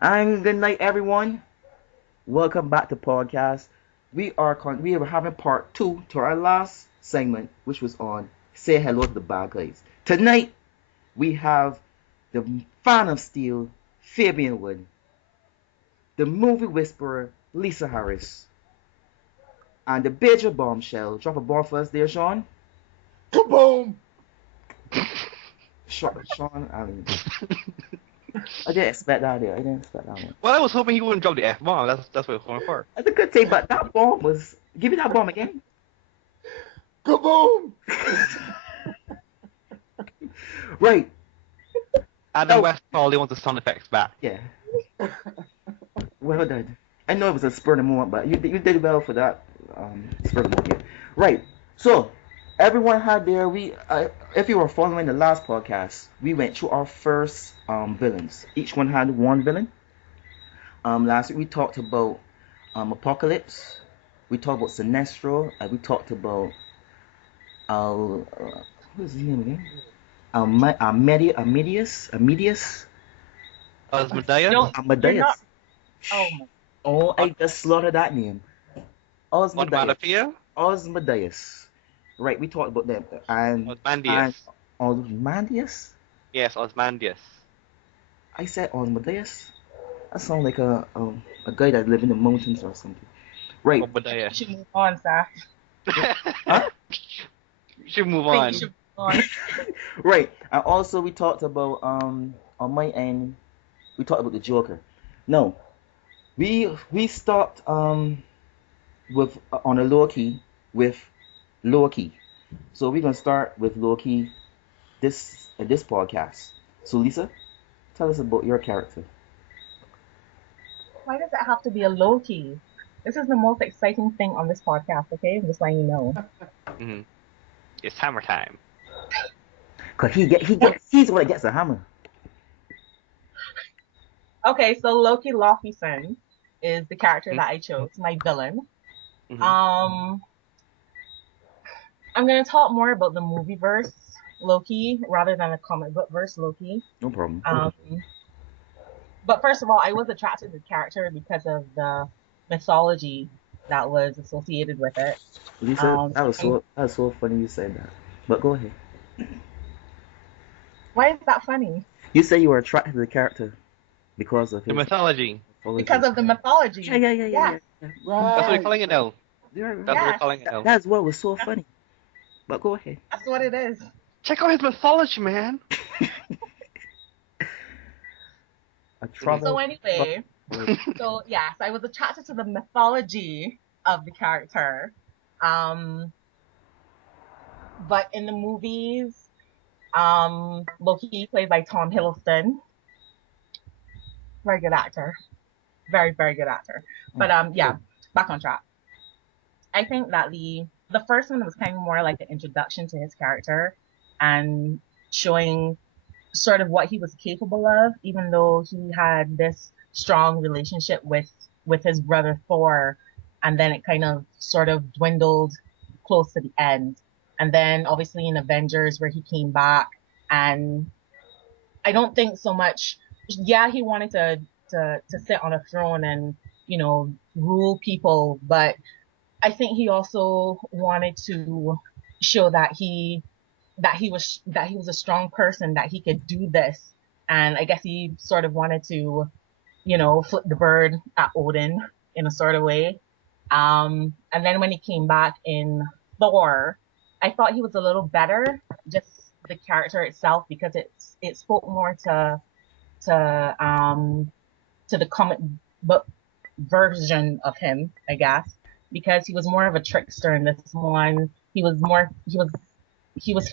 And good night, everyone. Welcome back to podcast. We are having part two to our last segment, which was on say hello to the bad guys. Tonight we have the fan of steel, Fabian Wood, the movie whisperer, Lisa Harris, and the major bombshell. Drop a bomb for us there, Shawn. Kaboom! Shawn, I didn't expect that there. I didn't expect that one. Well, I was hoping he wouldn't drop the F-bomb. That's what I was going for. That's a good thing, but that bomb was. Give me that bomb again. Kaboom! Right. Adam Oh. West probably wants the sound effects back. Yeah. Well done. I know it was a spur of the moment, but you did well for that spur of the moment. Yeah. Right. So everyone had their if you were following the last podcast, we went through our first villains. Each one had one villain. Last week we talked about Apocalypse. We talked about Sinestro. We talked about what is his name again? Amadeus. Asmodeus? No, Amadeus. not- Oh my. Oh, I just slaughtered that name. Osmodeus. Onomatopoeia? Osmodeus. Right, we talked about them. And Osmandius. Osmandius? Yes, Osmandius. I said Osmodeus. That sounds like a guy that lives in the mountains or something. Right. You Obadiah. should move on, Seth. Huh? You should move I think on. you should move on. Right. And also we talked about on my end we talked about the Joker. No. We stopped with on a low key with Loki. So we're gonna start with Loki this podcast. So Lisa, tell us about your character. Why does it have to be a low key? This is the most exciting thing on this podcast, okay? I'm just letting you know. Mm-hmm. It's hammer time. Cause he's the one that gets the hammer. Okay, so Loki Loftyson is the character that I chose, my villain. Mhm. I'm gonna talk more about the movie verse Loki rather than the comic book verse Loki. No problem. But first of all, I was attracted to the character because of the mythology that was associated with it. Lisa, that was so funny you said that. But go ahead. Why is that funny? You say you were attracted to the character because of The his mythology. mythology. Because of the mythology. Yeah. Yeah. That's what we're calling it now. You're right. That's what Yeah. we're calling it now. That's what was so funny. But go ahead. That's what it is. Check out his mythology, man. A trouble. So anyway, so yes, I was attracted to the mythology of the character. But in the movies, Loki played by Tom Hiddleston. Very good actor. Very, very good actor. But yeah, back on track. I think that the first one was kind of more like an introduction to his character and showing sort of what he was capable of, even though he had this strong relationship with his brother Thor, and then it kind of sort of dwindled close to the end. And then obviously in Avengers where he came back, and I don't think so much, yeah, he wanted to sit on a throne and, you know, rule people, but I think he also wanted to show that he was a strong person, that he could do this. And I guess he sort of wanted to, you know, flip the bird at Odin in a sort of way. And then when he came back in Thor, I thought he was a little better, just the character itself, because it spoke more to the comic book version of him, I guess, because he was more of a trickster in this one. He was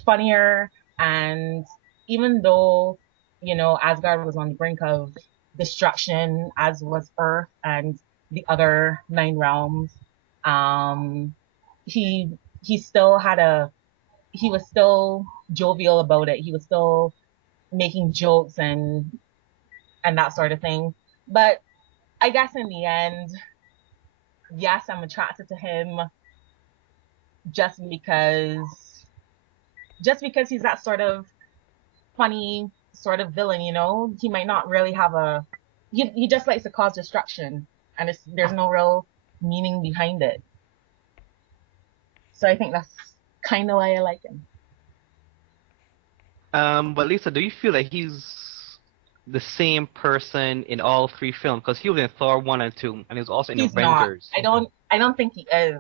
funnier, and even though, you know, Asgard was on the brink of destruction, as was Earth and the other 9 realms, he still he was still jovial about it. He was still making jokes and that sort of thing. But I guess in the end, yes, I'm attracted to him just because he's that sort of funny sort of villain, you know? He might not really have a he just likes to cause destruction, and there's no real meaning behind it. So I think that's kind of why I like him. But Lisa, do you feel like he's the same person in all three films? Because he was in Thor 1 and 2, and he was also in He's not. Avengers. I don't think he is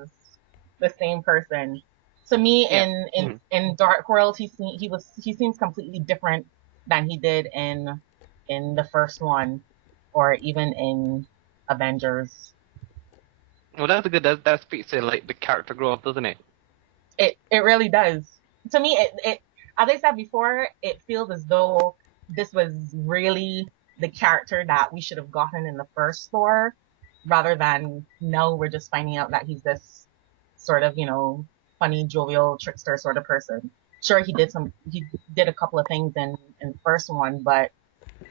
the same person. To me, Yeah. in Dark World, he seems completely different than he did in the first one, or even in Avengers. Well, that's good. That speaks to like the character growth, doesn't it? It really does. To me, it as I said before, it feels as though this was really the character that we should have gotten in the first Thor, rather than now we're just finding out that he's this sort of, funny, jovial, trickster sort of person. Sure, he did a couple of things in the first one, but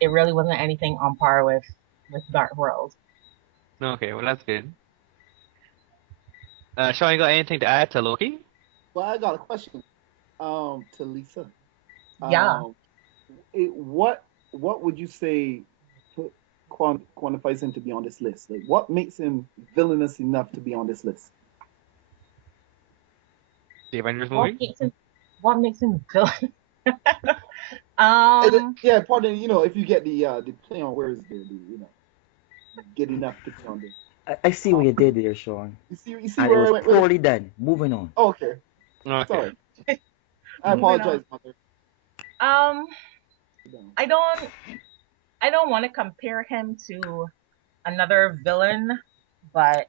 it really wasn't anything on par with Dark World. Okay, well that's good. Shawn, you got anything to add to Loki? Well, I got a question. To Lisa. Yeah. What would you say quantifies him to be on this list? Like, what makes him villainous enough to be on this list? The Avengers What movie? what makes him villain? Yeah, pardon. If you get the play on words there, get enough to be on there. I see what you did there, Sean. You see And it where I was went with it? poorly done. Moving on. Oh, okay. Okay. Sorry. I Moving apologize, on. mother. I don't want to compare him to another villain, but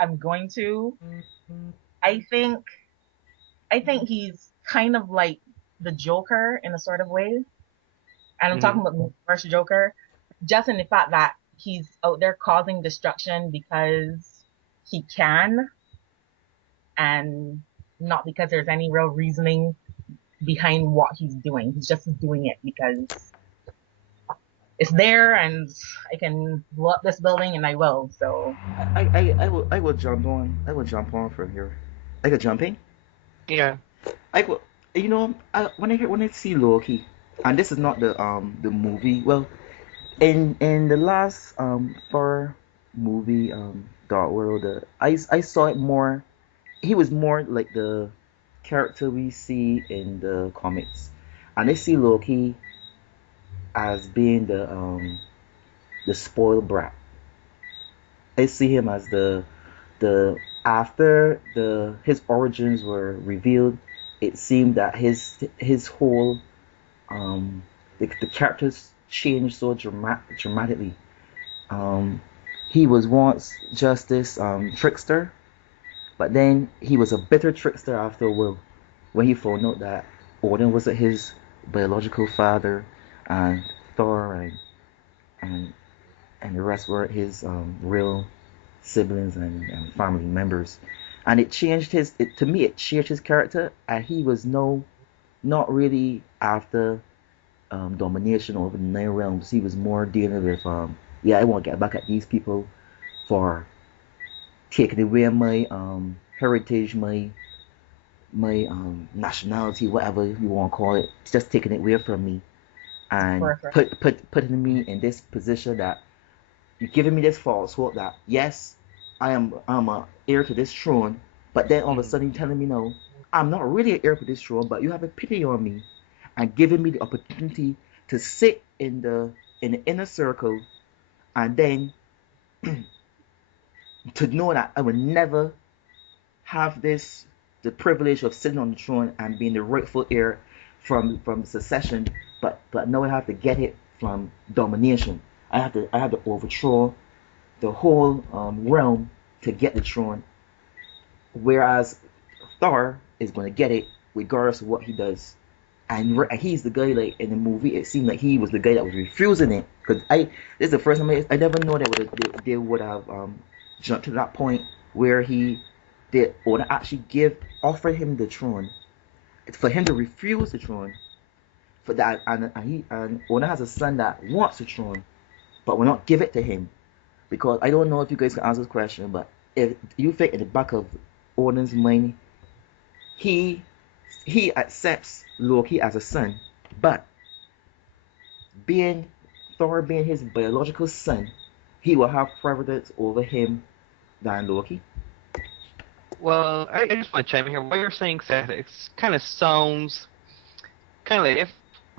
I'm going to. I think he's kind of like the Joker in a sort of way. And I'm talking about the first Joker, just in the fact that he's out there causing destruction because he can, and not because there's any real reasoning behind what he's doing. He's just doing it because it's there and I can blow up this building and I will. So I will jump on. I will jump on from here. I could jump in. Yeah. I will. When I see Loki, and this is not the movie. Well, in the last Thor movie Dark World, I saw it more. He was more like the character we see in the comics, and I see Loki as being the spoiled brat. I see him as the after the his origins were revealed, it seemed that his whole um the characters changed so dramatically. Um, he was once just this trickster, but then he was a bitter trickster after a while when he found out that Odin wasn't his biological father, and Thor and and the rest were his real siblings and family members. And it changed to me, it changed his character, and he was not really after domination over the nine realms. He was more dealing with, yeah, I want to get back at these people for taking away my heritage, my nationality, whatever you want to call it, just taking it away from me, and putting me in this position that you're giving me this false hope that yes, I'm a heir to this throne, but then all of a sudden you're telling me no, I'm not really an heir to this throne, but you have a pity on me and giving me the opportunity to sit in the inner circle, and then to know that I will never have the privilege of sitting on the throne and being the rightful heir from succession, but now I have to get it from domination. I have to overthrow the whole realm to get the throne, whereas Thor is going to get it regardless of what he does. And he's the guy, like in the movie, it seemed like he was the guy that was refusing it. Because this is the first time I never know that they would have jumped to that point where they would actually offer him the throne, for him to refuse the throne, for that, and Ona has a son that wants the throne, but will not give it to him. Because I don't know if you guys can answer this question, but if you think in the back of Odin's mind, he accepts Loki as a son, but being Thor being his biological son, he will have precedence over him than Loki? Well, I just want to chime in here. What you're saying, Seth, it kind of sounds kind of like if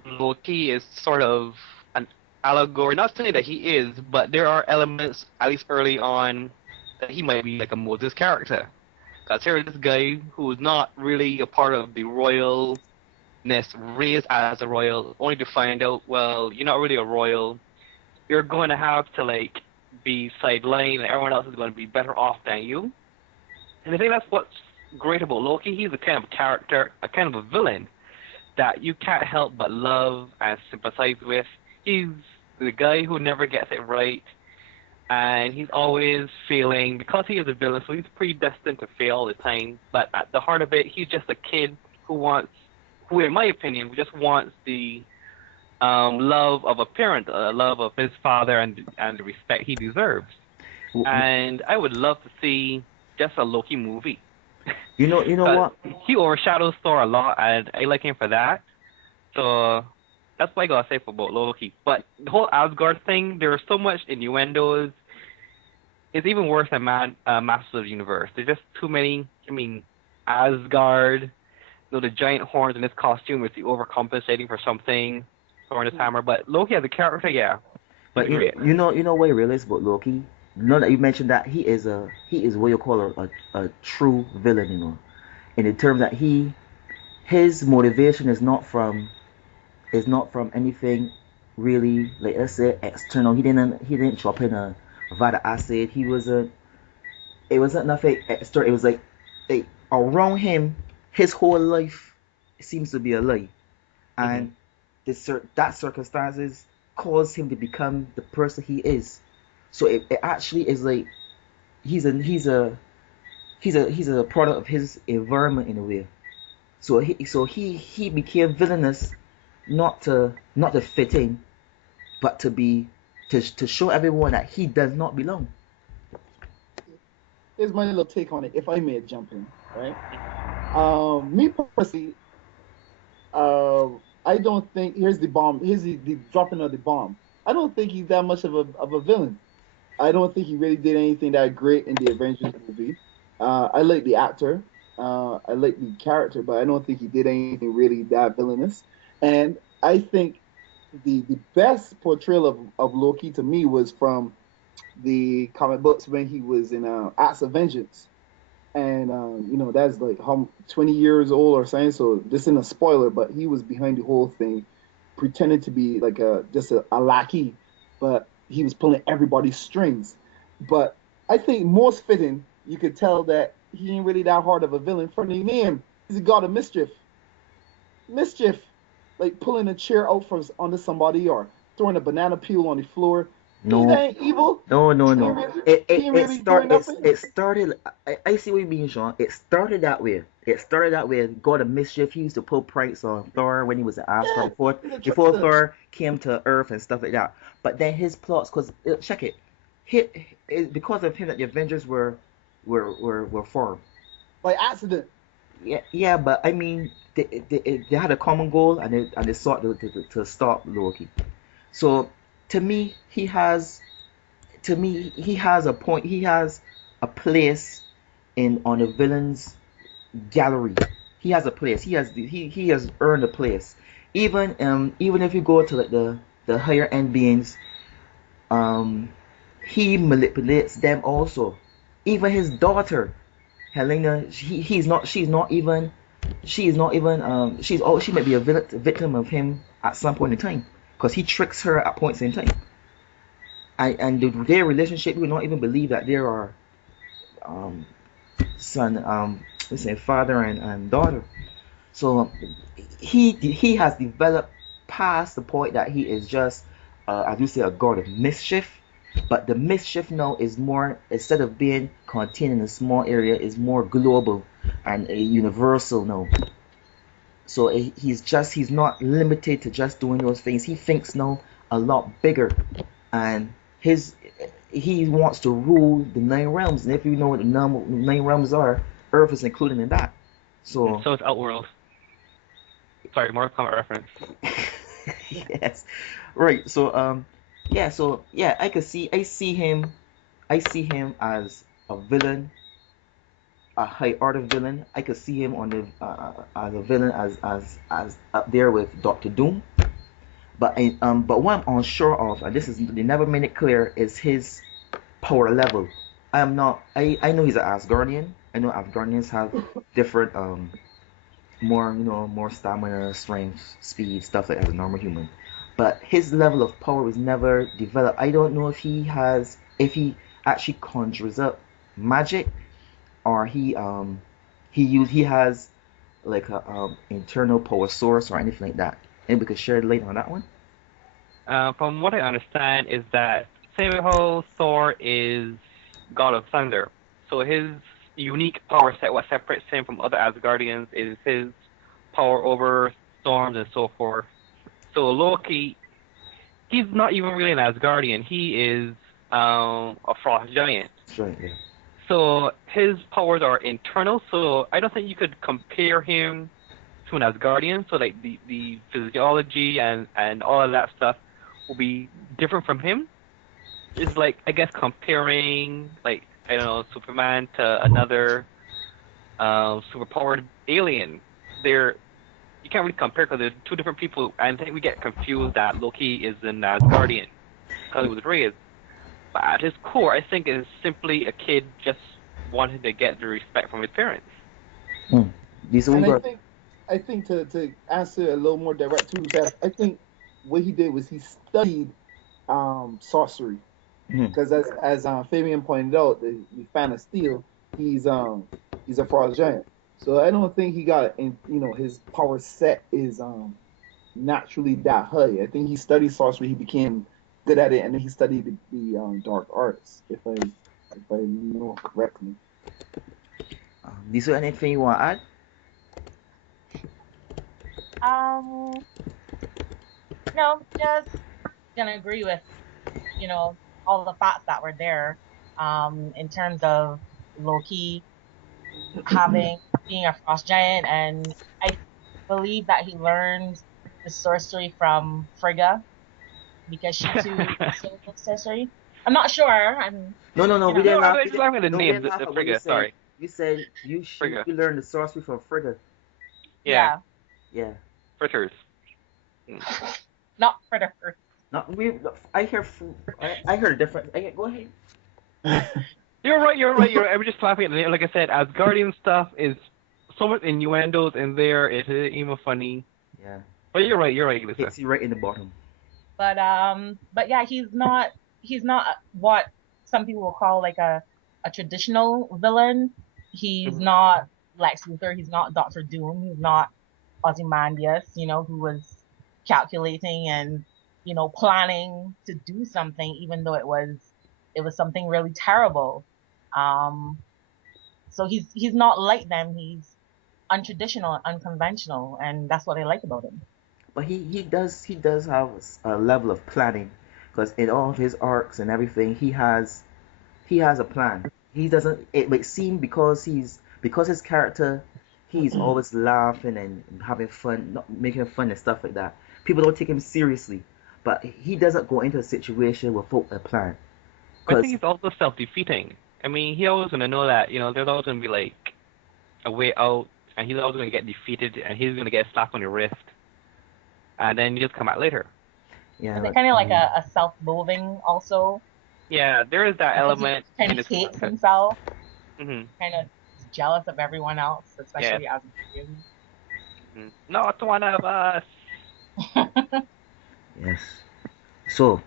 Loki is sort of an allegory. Not saying that he is, but there are elements, at least early on, that he might be like a Moses character. Because here's this guy who is not really a part of the royalness, raised as a royal, only to find out, well, you're not really a royal. You're going to have to like be sidelined, and everyone else is going to be better off than you. And I think that's what's great about Loki. He's a kind of character, a kind of a villain that you can't help but love and sympathize with. He's the guy who never gets it right, and he's always failing because he is a villain, so he's predestined to fail all the time. But at the heart of it, he's just a kid who in my opinion, just wants the love of a parent, love of his father, and the respect he deserves. And I would love to see just a Loki movie. You know what? He overshadows Thor a lot, and I like him for that. So that's what I gotta say for about Loki. But the whole Asgard thing, there's so much innuendos. It's even worse than Masters of the Universe. There's just too many. I mean, Asgard, the giant horns in this costume is the overcompensating for something. Thor and his hammer. But Loki as a character, yeah. But you know what I realized about Loki? Now that you mentioned that he is what you call a true villain, in the term that his motivation is not from anything really, like, let's say, external. He didn't drop in a vat of acid. It wasn't nothing external. It was like around him, his whole life seems to be a lie, and that circumstances caused him to become the person he is. So it actually is like he's a product of his environment in a way. So he became villainous, not to fit in, but to show everyone that he does not belong. Here's my little take on it, if I may jump in, right? Me personally, I don't think here's the bomb. Here's the dropping of the bomb. I don't think he's that much of a villain. I don't think he really did anything that great in the Avengers movie. I like the actor. I like the character, but I don't think he did anything really that villainous. And I think the best portrayal of Loki to me was from the comic books when he was in Acts of Vengeance. And that's like 20 years old or something. So this isn't a spoiler, but he was behind the whole thing, pretending to be like just a lackey, but he was pulling everybody's strings. But I think most fitting, you could tell that he ain't really that hard of a villain. For the name, he's a god of mischief. Mischief, like pulling a chair out from under somebody or throwing a banana peel on the floor. No, that ain't evil. no. It started. I see what you mean, Sean. It started that way. God of mischief. He used to pull pranks on Thor when he was at Asgard before Thor came to Earth and stuff like that. But then his plots, because check it, because of him that the Avengers were formed. By accident. Yeah, but I mean, they had a common goal and they sought to stop Loki. So to me, he has a point. He has a place on the villains gallery. He has a place. He has earned a place. Even if you go to like the higher end beings, he manipulates them also. Even his daughter, Helena, she might be a victim of him at some point in time, because he tricks her at points in time. Their relationship, you would not even believe that there are father and daughter. So he has developed past the point that he is just, as you say, a god of mischief. But the mischief now is more, instead of being contained in a small area, is more global and universal now. So he's not limited to just doing those things. He thinks now a lot bigger, and he wants to rule the 9 realms. And if you know what the 9 realms are, Earth is included in that. So it's Outworld. Sorry, Mortal Kombat reference. Yes, right. So Yeah, so yeah, I see him as a villain, a high art of villain. I could see him on the as a villain as up there with Doctor Doom. But what I'm unsure of, and this is they never made it clear, is his power level. I am not. I know he's an Asgardian. I know Asgardians have different more more stamina, strength, speed, stuff like that as a normal human. But his level of power was never developed. I don't know if he actually conjures up magic, or he has like a internal power source or anything like that. Maybe we could shed light on that one. From what I understand is that same how Thor is God of Thunder. So his unique power set, what separates him from other Asgardians, is his power over storms and so forth. So Loki, he's not even really an Asgardian. He is a frost giant. That's right. Yeah. So his powers are internal. So I don't think you could compare him to an Asgardian. So like the physiology and all of that stuff will be different from him. It's like I guess comparing like I don't know Superman to another superpowered alien. They're you can't really compare because they're two different people. And I think we get confused that Loki is an Asgardian because he was raised. But at his core, I think is simply a kid just wanting to get the respect from his parents. Hmm. These we And got. I think to answer a little more direct too, Beth, I think what he did was he studied sorcery. Hmm. Because as Fabian pointed out, the fan of steel, he's he's a frost giant. So I don't think he got in, his power set is naturally that high. I think he studied sorcery, he became good at it, and then he studied the dark arts, if I know correctly. These are anything you want to add? Um, no, just gonna agree with, all the facts that were there. In terms of Loki having being a frost giant, and I believe that he learned the sorcery from Frigga because she too also knows sorcery. I'm not sure. I'm, No, no, no. you We know, didn't No, laugh. I We just didn't. laughing at the No, we name, didn't laugh the at what you Frigga. said. Sorry, You said Frigga. you learned the sorcery from Frigga. Yeah, yeah, Yeah. fritters. Mm. not for the first. Not we. I hear. I heard a different. Go ahead. You're right. You're right. You're right. I'm just laughing at the name. Like I said, Asgardian stuff is so much innuendos in there. It isn't even funny. Yeah. But you're right. You're right, Lisa. Hits you right in the bottom. But yeah, he's not what some people will call like a traditional villain. He's Mhm. not Lex Luthor. He's not Doctor Doom. He's not Ozymandias, who was calculating and planning to do something, even though it was something really terrible. Um, so he's not like them. He's untraditional, unconventional, and that's what I like about him. But he does have a level of planning, because in all of his arcs and everything, he has a plan. He doesn't. It might seem because his character, he's always laughing and having fun, not making fun and stuff like that. People don't take him seriously, but he doesn't go into a situation without a plan. But I think Cause he's also self-defeating. I mean, he always gonna know that there's always gonna be like a way out, and he's always gonna get defeated, and he's gonna get slapped on the wrist, and then you just come out later. yeah, Is it like, kind of like a self-loathing also? Yeah, there is that Because he element kind in of his hates character. himself, Hmm. kind of jealous of everyone else, Yes. especially as a kid. Not one of us. yes. So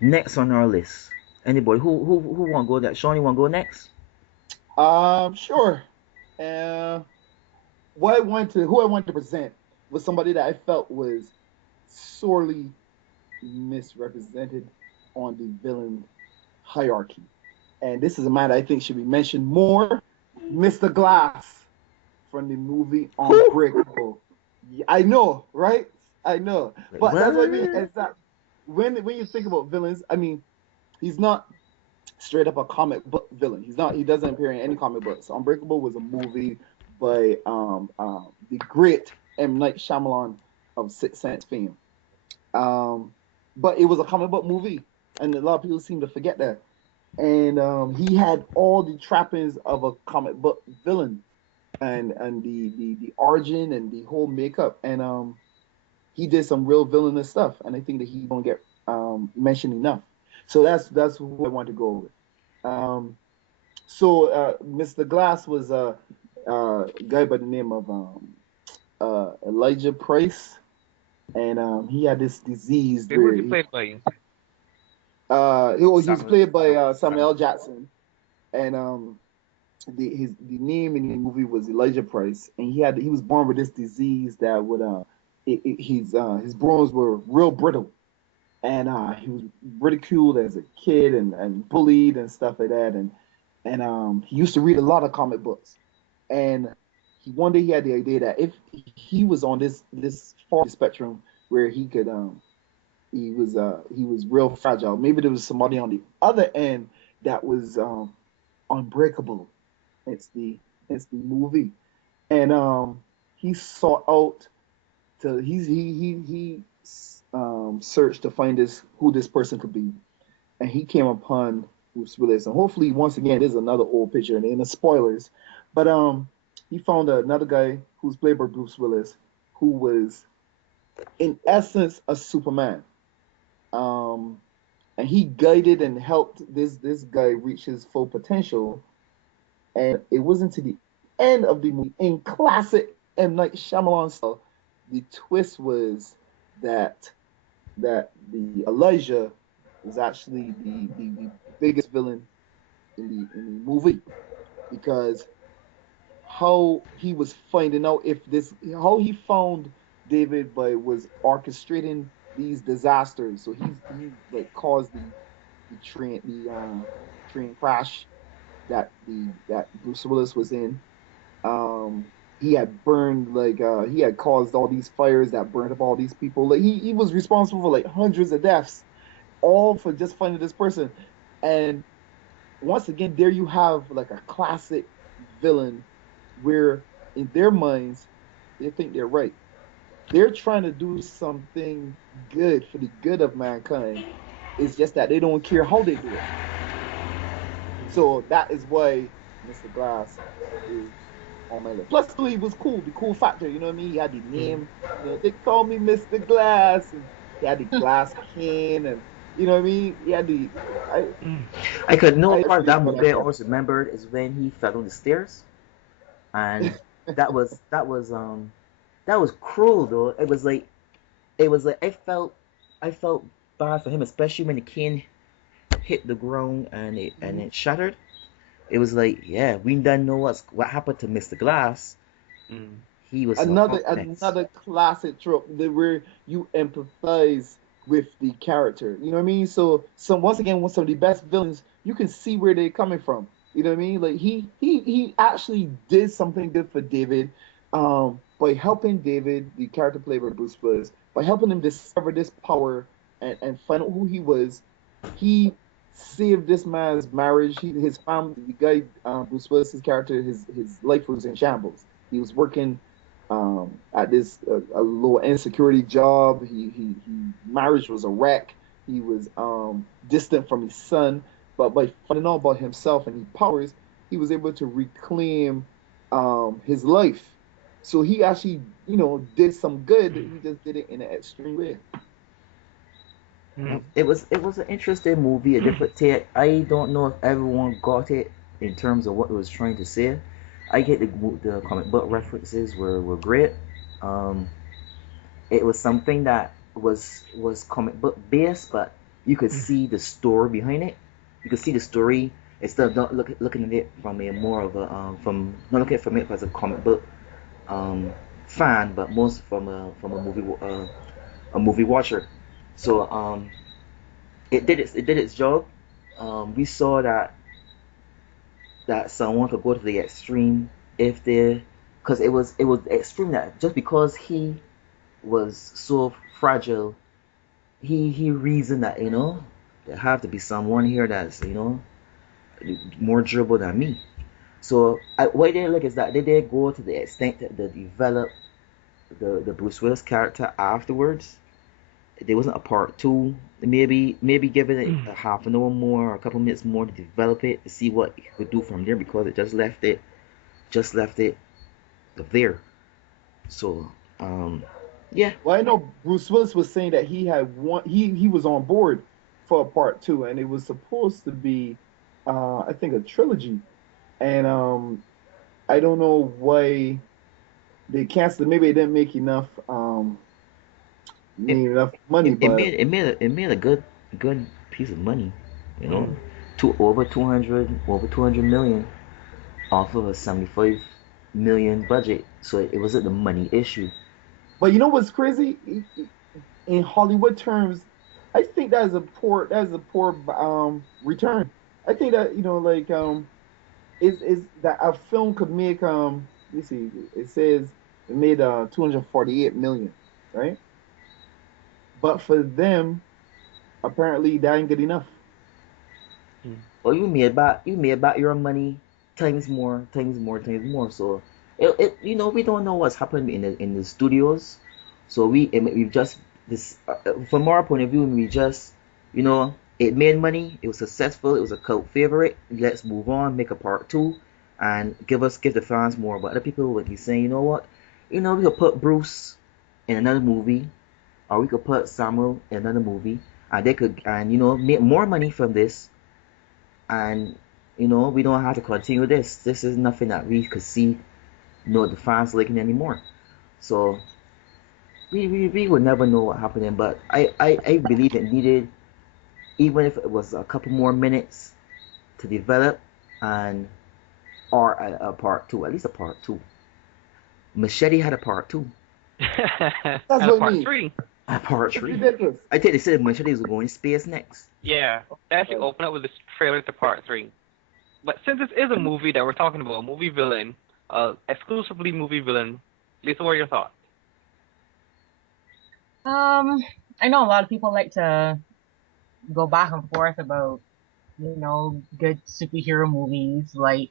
next on our list, anybody who want to go that? Shawn, you want to go next? Sure. Uh, who I wanted to present was somebody that I felt was sorely misrepresented on the villain hierarchy. And this is a man that I think should be mentioned more. Mr. Glass from the movie Unbreakable. I know, right? I know. Like But that's what I mean. what? Is that when you think about villains, I mean, he's not straight up a comic book villain. He doesn't appear in any comic books. Unbreakable was a movie by the great M. Night Shyamalan of Sixth Sense fame. Um, but it was a comic book movie. and a lot of people seem to forget that. And he had all the trappings of a comic book villain, and the origin and the whole makeup, and he did some real villainous stuff, and I think that he don't get mentioned enough. So that's who I want to go with. So Mr. Glass was a guy by the name of Elijah Price, and he had this disease Who where was he played by? he was Samuel, played by Samuel Samuel. L. Jackson, and the name in the movie was Elijah Price, and he was born with this disease that would his bones were real brittle, and he was ridiculed as a kid and bullied and stuff like that, and he used to read a lot of comic books, and one day he had the idea that if he was on this far spectrum where he was real fragile, maybe there was somebody on the other end that was unbreakable. It's the movie, and he sought out to he searched to find this who this person could be, and he came upon Bruce Willis. And hopefully, once again, this is another old picture and the spoilers, but he found another guy who's played by Bruce Willis, who was in essence a Superman. Um, and he guided and helped this guy reach his full potential. And it wasn't to the end of the movie in classic M Night Shyamalan style. The twist was that the Elijah was actually the biggest villain in the movie, because how he was finding out if this how he found David by was orchestrating these disasters. So he like caused the train crash that Bruce Willis was in. He had burned he had caused all these fires that burned up all these people. Like he was responsible for like hundreds of deaths, all for just finding this person. And once again, there you have like a classic villain where in their minds they think they're right. They're trying to do something good for the good of mankind. It's just that they don't care how they do it. So that is why Mr. Glass is on my list. Plus, he was cool, the cool factor. You know what I mean? He had the name. You know, they call me Mr. Glass, and he had the glass can, and you know what I mean? He had the. I could know I part of really that thought movie I that part. always remembered is when he fell on the stairs, and that was cruel though. It was like I felt bad for him, especially when the cane hit the ground and it shattered. It was like, yeah, we don't know what happened to Mr. Glass. Mm. He was so complex. Another classic trope where you empathize with the character. You know what I mean? So once again, with some of the best villains, you can see where they're coming from. You know what I mean? Like he actually did something good for David, by helping David, the character played by Bruce Willis, by helping him discover this power and find out who he was. He saved this man's marriage. His family, the guy, Bruce Willis's character, his life was in shambles. He was working at this a low insecurity job. He marriage was a wreck. He was distant from his son, but by finding out about himself and his powers, he was able to reclaim his life. So he actually, did some good. He just did it in an extreme way. Mm. It was an interesting movie, a different take. I don't know if everyone got it in terms of what it was trying to say. I get the comic book references were great. Um, it was something that was comic book based, but you could see the story behind it. You could see the story instead of not looking at it from a more of a from not looking at it from it as a comic book um, fan, but most from a movie watcher. So it did its job. We saw that someone could go to the extreme if they because it was extreme that just because he was so fragile, he reasoned that there have to be someone here that's more durable than me. So what they look is that they did go to the extent that they develop the Bruce Willis character afterwards. there wasn't a part two. Maybe give it a half an hour more, or a couple minutes more to develop it to see what it could do from there, because it just left it there. So yeah. Well, I know Bruce Willis was saying that he had one. He was on board for a part two, and it was supposed to be, I think, a trilogy. And I don't know why they canceled. Maybe they didn't make enough It made enough money, it but made a good piece of money, you know, Mm. over 200 million off of a 75 million budget. So it wasn't the money issue. but you know what's crazy? In Hollywood terms, I think that is a poor return. I think that like is that a film could make let me see, it says it made 248 million, right? But for them, apparently that ain't good enough. Mm. Well, you made back your money times more, times more, times more. So we don't know what's happening in the studios. So we've just this from our point of view, we just it made money, it was successful, it was a cult favorite. Let's move on, make a part two, and give the fans more. But other people would be saying, you know what, we could put Bruce in another movie, or we could put Samuel in another movie, and they could make more money from this, and we don't have to continue this. This is nothing that we could see, the fans liking anymore. So we would never know what happened, but I believe it needed, even if it was a couple more minutes to develop, and or a part two, at least a part two. Machete had a part two, And That's a what I part mean. three. a part It's three. ridiculous. I think they said Machete was going to space next. Yeah, they actually open up with this trailer to part three. But since this is a movie that we're talking about, a movie villain, exclusively movie villain, Lisa, what are your thoughts? I know a lot of people like to go back and forth about, good superhero movies like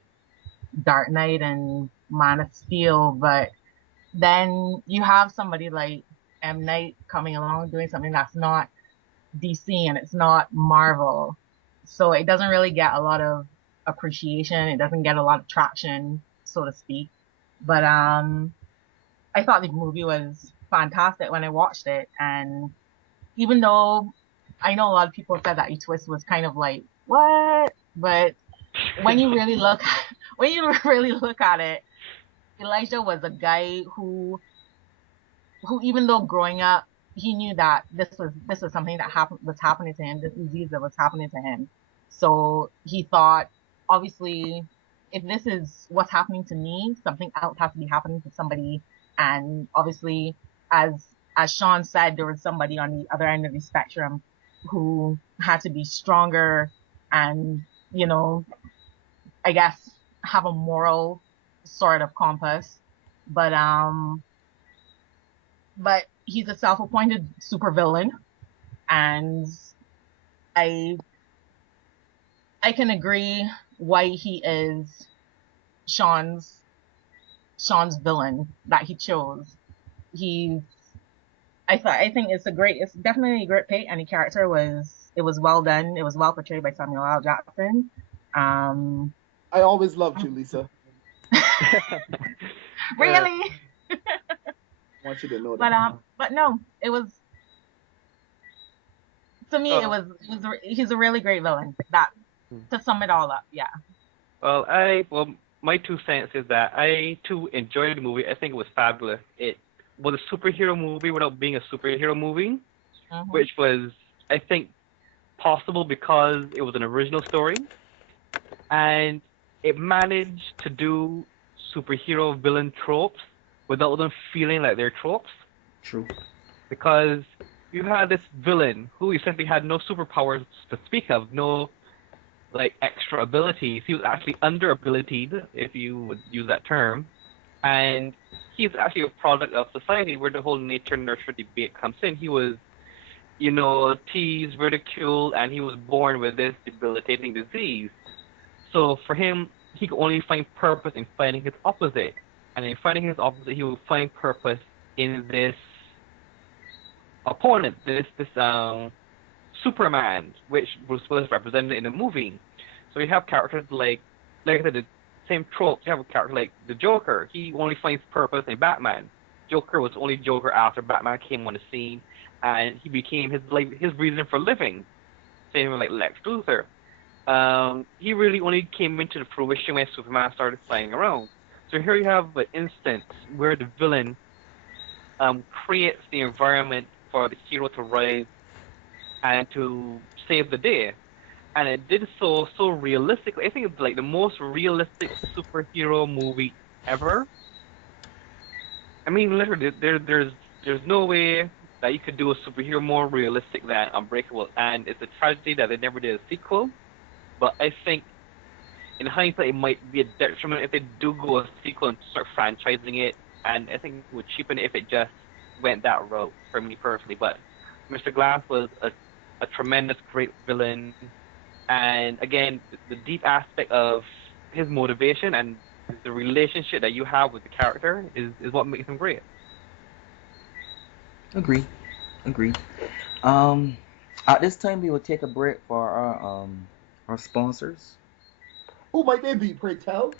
Dark Knight and Man of Steel, but then you have somebody like M. Night coming along doing something that's not DC and it's not Marvel. So it doesn't really get a lot of appreciation. It doesn't get a lot of traction, so to speak. But I thought the movie was fantastic when I watched it, and even though I know a lot of people said that the twist was kind of like what, but when you really look when you really look at it, Elijah was a guy who even though growing up he knew that this was something that was happening to him, this disease that was happening to him. So he thought, obviously, if this is what's happening to me, something else has to be happening to somebody. And obviously, as as Shawn said, there was somebody on the other end of the spectrum who had to be stronger and, you know, I guess have a moral sort of compass. But but he's a self-appointed supervillain, and I I can agree why he is Shawn's Shawn's villain that he chose. He's I think it's definitely a great pick, and the character was well done. It was well portrayed by Samuel L. Jackson. Um, I always loved you, Lisa. Uh, really, I want you to know but that. no, it was to me oh, he's a really great villain. That to sum it all up, yeah. well, my 2 cents is that I too enjoyed the movie. I think it was fabulous. It was a superhero movie without being a superhero movie, Hmm. which was, I think, possible because it was an original story, and it managed to do superhero villain tropes without them feeling like they're tropes. True. Because you had this villain who essentially had no superpowers to speak of, no like extra abilities. He was actually under abilitied, if you would use that term, and he's actually a product of society where the whole nature nurture debate comes in. He was, teased, ridiculed, and he was born with this debilitating disease. So for him, he could only find purpose in fighting his opposite, and in fighting his opposite, he would find purpose in this opponent, this Superman, which Bruce Willis represented in the movie. So you have characters like I said, the same tropes. You have a character like the Joker. He only finds purpose in Batman. Joker was only Joker after Batman came on the scene, and he became his reason for living. Same like Lex Luthor. He really only came into the fruition when Superman started flying around. So here you have an instance where the villain creates the environment for the hero to rise and to save the day. And it did so realistically. I think it's like the most realistic superhero movie ever. I mean, literally, there's no way that you could do a superhero more realistic than Unbreakable, and it's a tragedy that they never did a sequel. But I think, in hindsight, it might be a detriment if they do go a sequel and start franchising it, and I think it would cheapen it if it just went that route for me personally. But Mr. Glass was a tremendous, great villain. And again, the deep aspect of his motivation and the relationship that you have with the character is what makes him great. Agree. At this time, we will take a break for our sponsors. Who might they be, pray tell?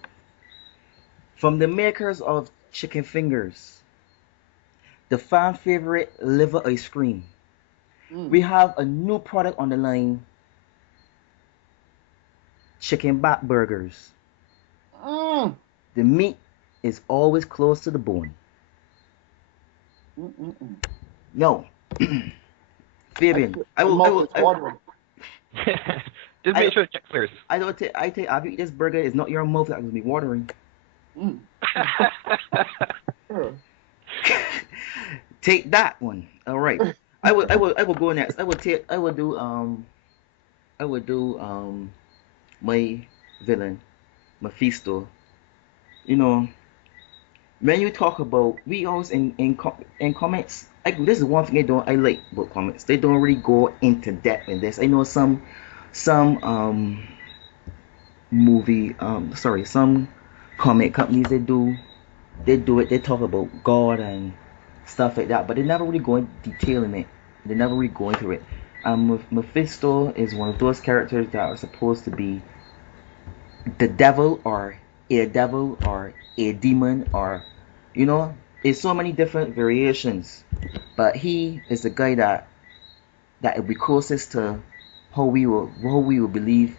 From the makers of Chicken Fingers, the fan favorite liver ice cream, we have a new product on the line. Chicken back burgers. The meat is always close to the bone. No. Fabian, I will Just make sure to check first. I take after you eat this burger, it's not your mouth that will be watering. Take that one. All right. I will go next. I will do my villain, Mephisto. You know, when you talk about, we always in comments, this is one thing I like about comments. They don't really go into depth in this. I know some some comic companies they do it. They talk about God and stuff like that, but they never really go in detail in it. They never really go into it. Mephisto is one of those characters that are supposed to be the devil or a demon, or there's so many different variations, but he is the guy that will be closest to how we will believe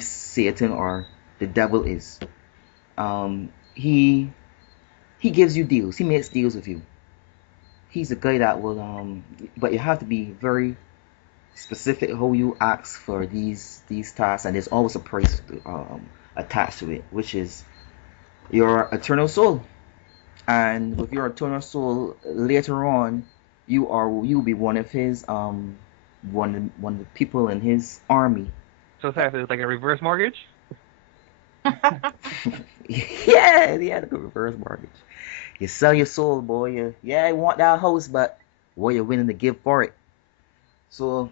Satan or the devil is. He gives you deals. He makes deals with you. He's the guy that will but you have to be very specific how you ask for these tasks, and there's always a price attached to it, which is your eternal soul. And with your eternal soul, later on, you'll be one of his one of the people in his army. So it's like a reverse mortgage? yeah, like a reverse mortgage. You sell your soul, boy. I want that house, but what you're willing to give for it. So,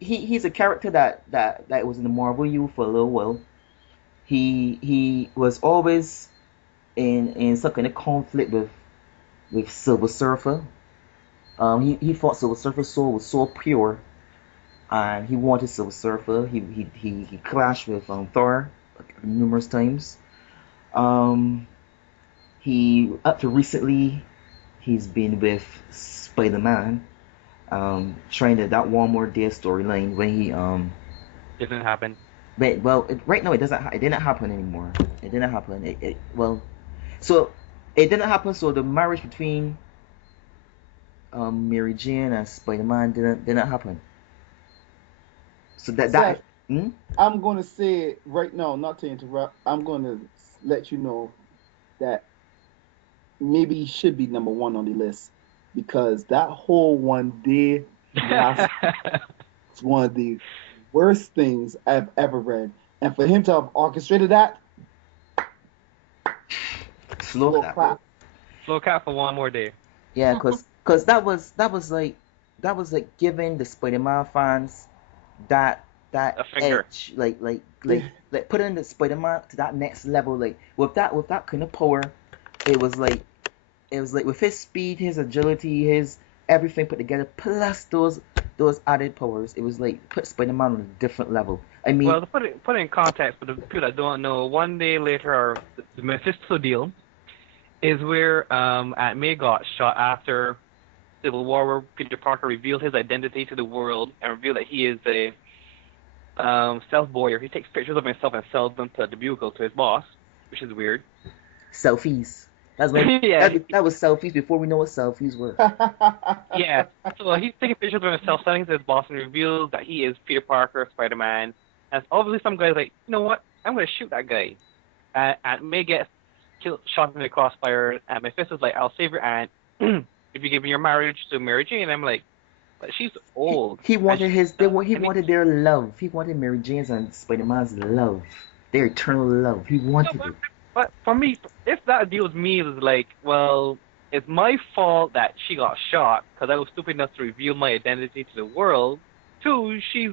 he's a character that was in the Marvel U for a little while. He was always in some kind of conflict with Silver Surfer. He thought Silver Surfer's soul was so pure, and he wanted Silver Surfer. He clashed with Thor numerous times. He up to recently, he's been with Spider-Man, trying that One More Day storyline when he Didn't happen. But right now it doesn't. It didn't happen anymore. It didn't happen. So it didn't happen. So the marriage between Mary Jane and Spider-Man didn't happen. So that. I'm going to say it right now, not to interrupt. I'm going to let you know that maybe he should be number one on the list, because that whole one day last is one of the worst things I've ever read. And for him to have orchestrated that, slow clap. Slow clap for One More Day. Yeah, because that was like giving the Spider-Man fans that edge, like putting the Spider-Man to that next level, like with that kind of power. It was like it was like with his speed, his agility, his everything put together, plus those added powers, it was like put Spider-Man on a different level. I mean, Well, to put it in context for the people that don't know, one day later, the Mephisto deal is where Aunt May got shot after Civil War, where Peter Parker revealed his identity to the world and revealed that he is a self-boyer. He takes pictures of himself and sells them to the Bugle, to his boss, which is weird. selfies. That's when Yeah, that was selfies before we know what selfies were. yeah. So he's taking pictures of himself, selling to his boss, and reveals that he is Peter Parker, Spider-Man. And obviously some guy's like, you know what? I'm going to shoot that guy. And May gets shot in the crossfire, and Mephisto's like, I'll save your aunt if you give me your marriage to Mary Jane. And I'm like, but she's old. He wanted he I mean, wanted their love. He wanted Mary Jane's and Spider-Man's love, their eternal love. He wanted it. but for me, if that deal with me was like, well, it's my fault that she got shot because I was stupid enough to reveal my identity to the world. Two, she's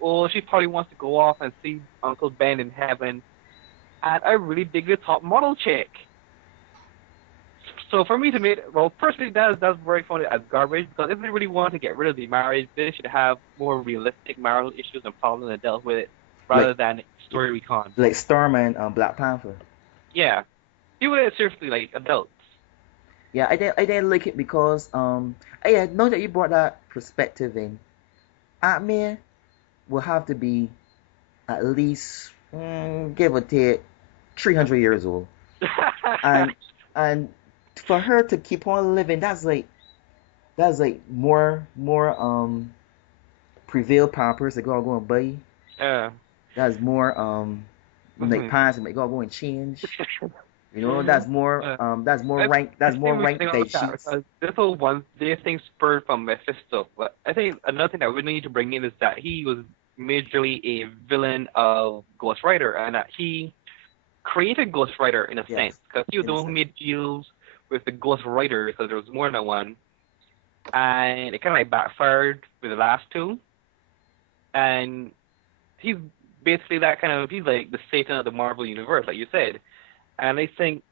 old. She probably wants to go off and see Uncle Ben in heaven. And I really dig the top model chick. So for me to make, well, personally, that's where I found it as garbage, because if they really want to get rid of the marriage, they should have more realistic marital issues and problems that dealt with it, rather than story recon. Like Storm and Black Panther. Yeah. Do it seriously like adults. Yeah, I didn't like it because yeah, now that you brought that perspective in, Aunt May will have to be at least give or take 300 years old, and for her to keep on living, that's like more Prevail Pampers that go and buy. Yeah. That's more like pants that go and change. You know, that's more rank bed sheets. This whole one day thing spurred from Mephisto, but I think another thing that we need to bring in is that he was majorly a villain of Ghost Rider, and that he created Ghost Rider in a sense, because he was the one who made deals with the Ghost Rider, because there was more than one, and it kind of like backfired with the last two, and he's basically that kind of, he's like the Satan of the Marvel universe, like you said. And I think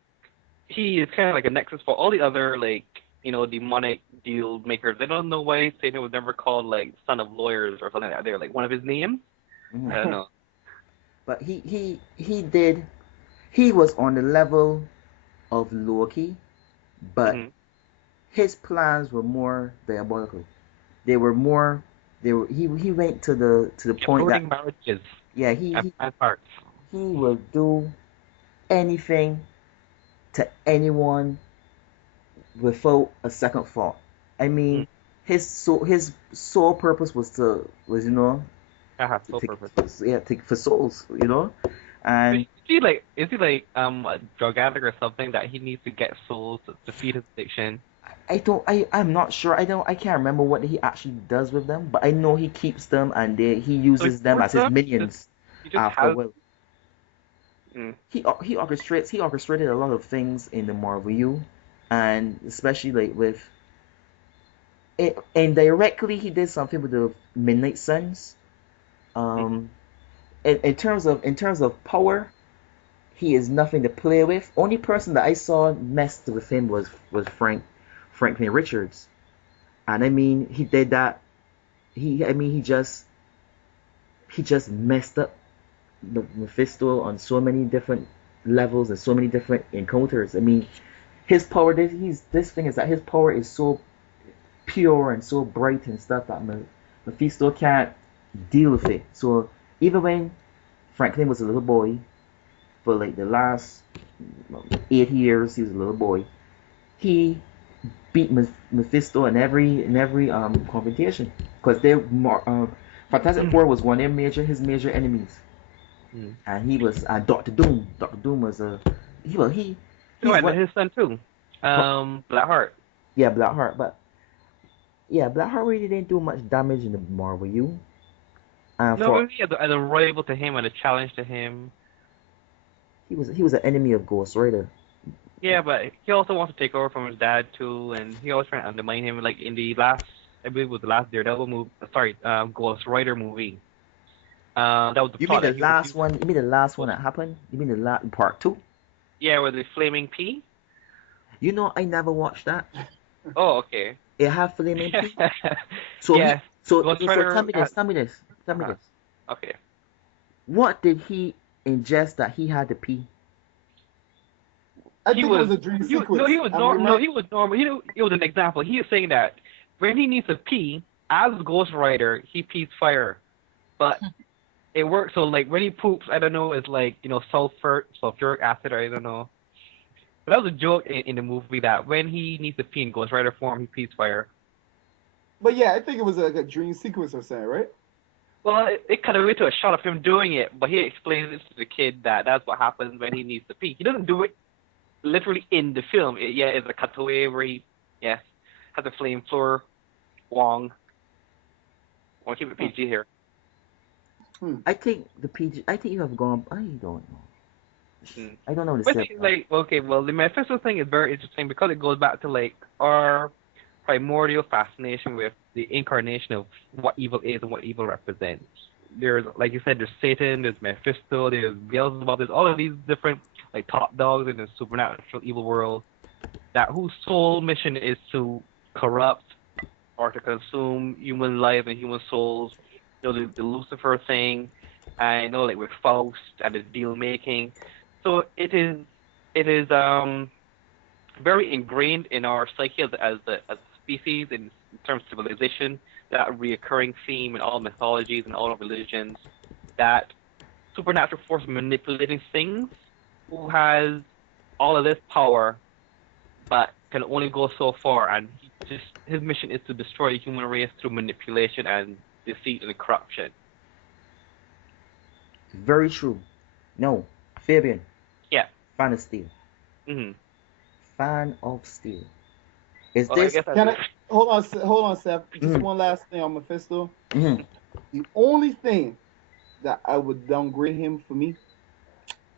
he is kind of like a nexus for all the other, like, you know, demonic deal makers. I don't know why Satan was never called, like, son of lawyers or something like that. They're like one of his names. I don't know. But he was on the level of Loki, but his plans were more diabolical. He went to the point that marriages. Yeah, he would do anything to anyone without a second thought. I mean, his sole purpose was for souls, you know. And is he like a drug addict or something that he needs to get souls to feed his addiction? I'm not sure. I can't remember what he actually does with them, but I know he keeps them and he uses them as his minions after. He orchestrated a lot of things in the Marvel U, and especially like with it, indirectly he did something with the Midnight Suns. In terms of power, he is nothing to play with. Only person that I saw messed with him was Franklin Richards, and I mean he did that. He just messed up the Mephisto on so many different levels and so many different encounters. I mean, his power. This thing is that his power is so pure and so bright and stuff that Mephisto can't deal with it. So even when Franklin was a little boy, for like the last 8 years, he was a little boy. He beat Mephisto in every confrontation, because Fantastic Four was one of his major enemies. And he was Doctor Doom. Doctor Doom was he's his son too. Blackheart. Yeah, Blackheart. But yeah, Blackheart really didn't do much damage in the Marvel U. No, he had a rival to him and a challenge to him. He was an enemy of Ghost Rider. Yeah, but he also wants to take over from his dad too, and he always trying to undermine him. Like in the last, I believe it was the last Daredevil movie. Ghost Rider movie. That was the You mean the last one? You mean the last one that happened? You mean the part 2? Yeah, with the flaming P. You know, I never watched that. Oh, okay. It had Flaming P. So Yes. Ghost so Rider. tell me this. Uh-huh. Okay. What did he ingest that he had to pee? I He think it was. was a dream No, sequence. he was Am I No, right? he was normal. It was an example. He was saying that when he needs to pee, as Ghost Rider, he pees fire. But it works. So like when he poops, I don't know, it's like sulfuric acid, or I don't know. But that was a joke in the movie that when he needs to pee in Ghost Rider form, he pees fire. But yeah, I think it was like a dream sequence or something, right? Well, it cut away to a shot of him doing it, but he explains it to the kid that that's what happens when he needs to pee. He doesn't do it literally in the film. It's a cutaway where he, yes, has a flame floor, Wong. I want to keep it PG here. I think the PG. I think you have gone. I don't know. Mm. I don't know the But step. the Mephisto thing is very interesting because it goes back to like our primordial fascination with the incarnation of what evil is and what evil represents. There's, like you said, there's Satan, there's Mephisto, there's Beelzebub, there's all of these different like top dogs in the supernatural evil world that whose sole mission is to corrupt or to consume human life and human souls. You know, the Lucifer thing, I know like with Faust and the deal making. So it is very ingrained in our psyche as a species in terms of civilization, that reoccurring theme in all mythologies and all religions, that supernatural force manipulating things who has all of this power but can only go so far, and his mission is to destroy the human race through manipulation and deceit and corruption. Very true. No, Fabian, Yeah. fan of Steel. Mhm. Fan of Steel. Is Well, I this? guess that's Can I hold on, Seth? Just Mhm. one last thing on Mephisto. Mhm. The only thing that I would downgrade him for me,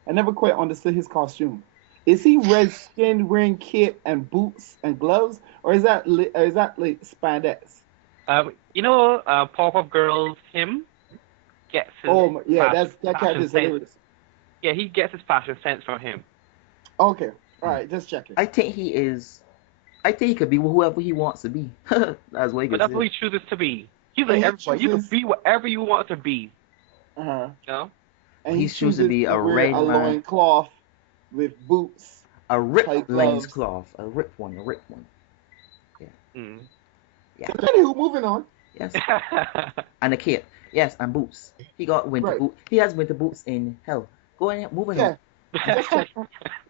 I never quite understood his costume. Is he red skinned wearing cape and boots and gloves, or is that like spandex? Pop-Up Girls, him gets his Yeah, that character fashion is sense. hilarious. Yeah, he gets his fashion sense from him. Okay, all right, just checking. I think he is. I think he could be whoever he wants to be. That's what he But could that's say. what he chooses to be. He's And like he everybody. You can chooses, be whatever you want to be. uh-huh, You know? and he He's choosing to chooses be to a wear red a man, loin cloth with boots, a tight ripped lens gloves. cloth, a ripped one, a ripped one. Yeah, Mm. yeah, Anywho, moving on. yes. And a cape, yes, and boots. He got winter Right. boot. He has winter boots in hell. Go ahead, moving on. Yeah, just checking.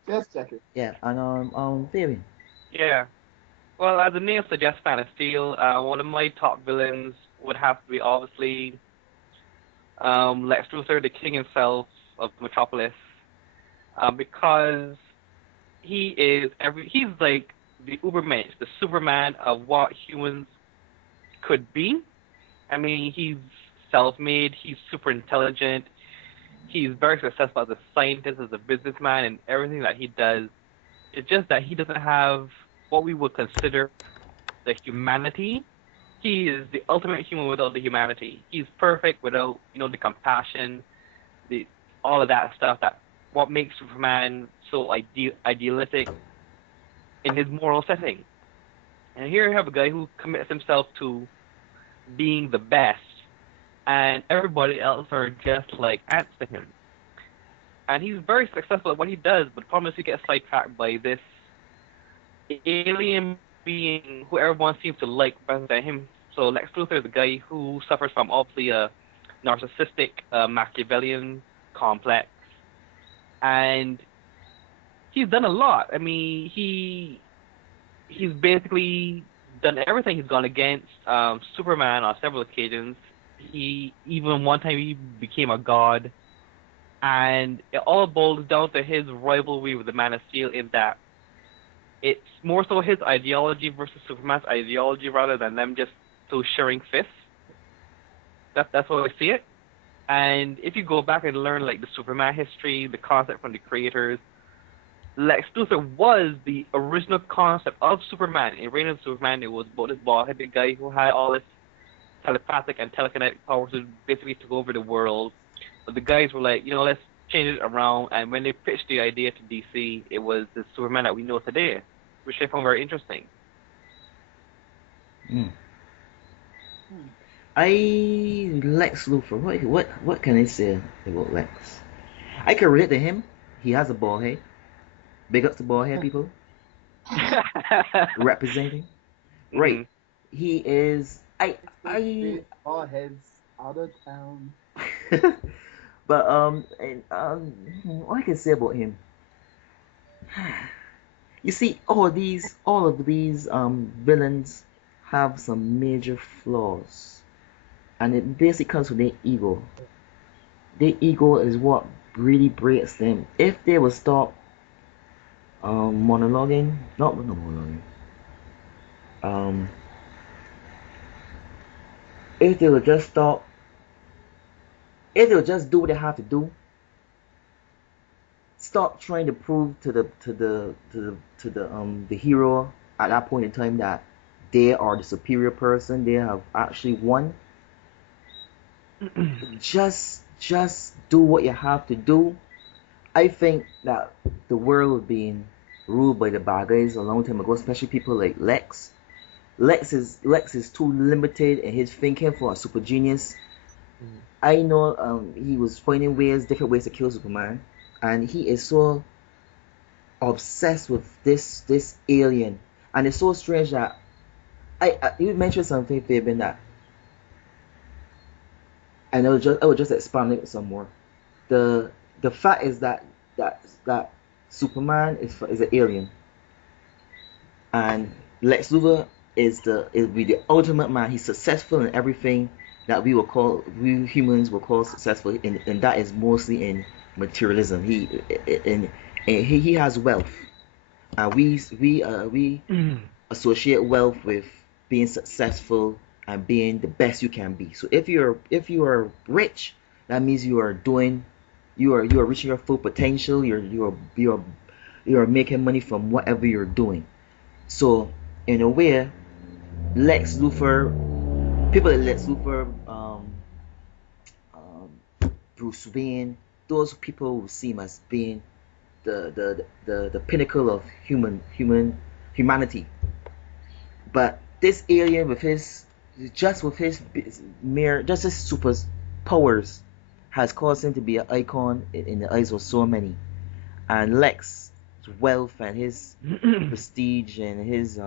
Just checking. Yeah, and Fabian. Yeah. Well, as the name suggests, Man of Steel, one of my top villains would have to be obviously Lex Luthor, the king himself of Metropolis, because he's like the Ubermensch, the Superman of what humans could be. I mean, he's self-made, he's super intelligent, he's very successful as a scientist, as a businessman, and everything that he does. It's just that he doesn't have what we would consider the humanity. He is the ultimate human without the humanity. He's perfect without, the compassion, the all of that stuff. That what makes Superman so idealistic in his moral setting. And here you have a guy who commits himself to being the best, and everybody else are just like ants to him. And he's very successful at what he does, but the problem is he gets sidetracked by this alien being who everyone seems to like better than him. So Lex Luthor is a guy who suffers from obviously a narcissistic Machiavellian complex, and he's done a lot. I mean, he's basically done everything. He's gone against Superman on several occasions. He even one time he became a god, and it all boils down to his rivalry with the Man of Steel in that it's more so his ideology versus Superman's ideology rather than them just two sharing fists. That's how I see it. And if you go back and learn like the Superman history, the concept from the creators, Lex Luthor was the original concept of Superman. In Reign of Superman, it was about this bald-headed guy who had all this telepathic and telekinetic powers to basically took over the world. But the guys were like, let's change it around. And when they pitched the idea to DC, it was the Superman that we know today. which I found very interesting. Mm. Lex Luthor. What can I say about Lex? I can relate to him. He has a bald head. Big up to bald head people. Representing. Right. Mhm. He is. All heads out of town. But what I can say about him. You see, all of these villains have some major flaws, and it basically comes from their ego. Their ego is what really breaks them. If they would stop monologuing, not monologuing, um, if they would just stop, if they would just do what they have to do, stop trying to prove to the hero at that point in time that they are the superior person, they have actually won. Just do what you have to do. I think that the world was being ruled by the bad guys a long time ago, especially people like Lex. Lex is too limited in his thinking for a super genius. I know he was finding different ways to kill Superman, and he is so obsessed with this alien, and it's so strange that you mentioned something, Fabian, that, and I will just expand it some more. The fact is that Superman is an alien, and Lex Luthor is be the ultimate man. He's successful in everything that we humans will call successful, and that is mostly in materialism. He has wealth, and we associate wealth with being successful and being the best you can be. So if you are rich, that means you are reaching your full potential. You are making money from whatever you're doing. So in a way, Lex Luthor, people like Lex Luthor, Bruce Wayne, those people will seem as being the pinnacle of humanity. But this alien with his super powers has caused him to be an icon in the eyes of so many. And Lex's wealth and his prestige and his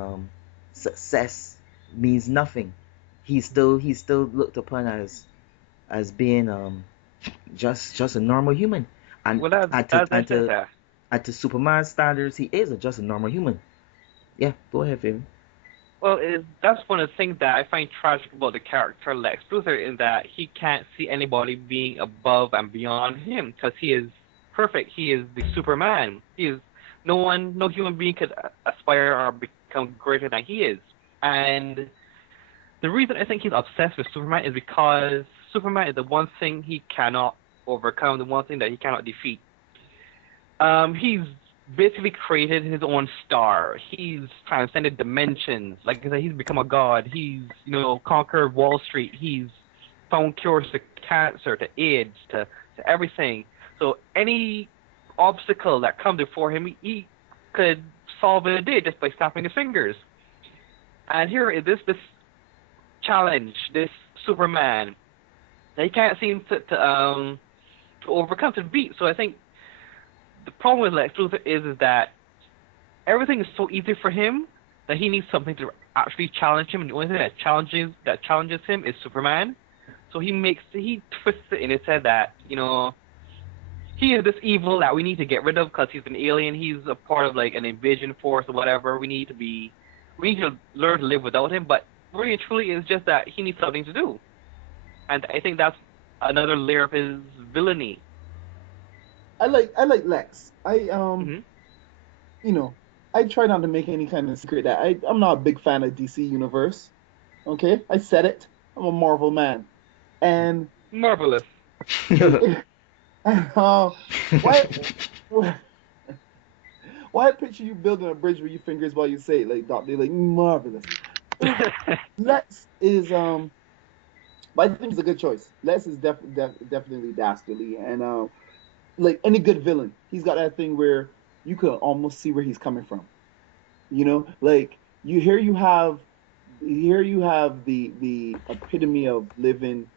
success means nothing. He's still looked upon as being just a normal human. And Well, and to that and that's it. to and to Superman's standards, he is just a normal human. Yeah, go ahead, Phil. Well, that's one of the things that I find tragic about the character Lex Luthor is that he can't see anybody being above and beyond him because he is perfect. He is the Superman. He is no human being could aspire or become greater than he is. And the reason I think he's obsessed with Superman is because Superman is the one thing he cannot overcome, the one thing that he cannot defeat. He's basically created his own star. He's transcended dimensions. Like I said, he's become a god. He's conquered Wall Street. He's found cures to cancer, to AIDS, to everything. So any obstacle that comes before him, he could solve in a day just by snapping his fingers. And here is this challenge, this Superman that he can't seem to overcome, to beat. So I think the problem with Lex Luthor is that everything is so easy for him that he needs something to actually challenge him, and the only thing that challenges him is Superman. So he twists it in his head that he is this evil that we need to get rid of because he's an alien. He's a part of like an invasion force or whatever. We need to learn to live without him. But really and truly, it's just that he needs something to do, and I think that's another layer of his villainy. I like Lex. Mm-hmm. I try not to make any kind of secret that I'm not a big fan of DC Universe. Okay, I said it. I'm a Marvel man, and Marvelous. why why picture you building a bridge with your fingers while you say it like Doc? They're like marvelous. Lex is but I think it's a good choice. Lex is definitely dastardly, and like any good villain, he's got that thing where you could almost see where he's coming from. You know, like you have the epitome of living,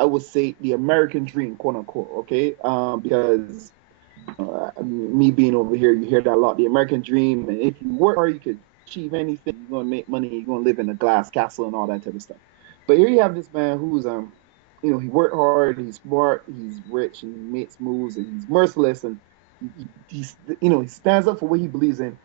I would say, the American dream, quote unquote. Okay, because me being over here, you hear that a lot. The American dream, and if you work hard, you could achieve anything. You're gonna make money. You're gonna live in a glass castle and all that type of stuff. But here you have this man who's he worked hard, he's smart, he's rich, and he makes moves, and he's merciless, and he stands up for what he believes in,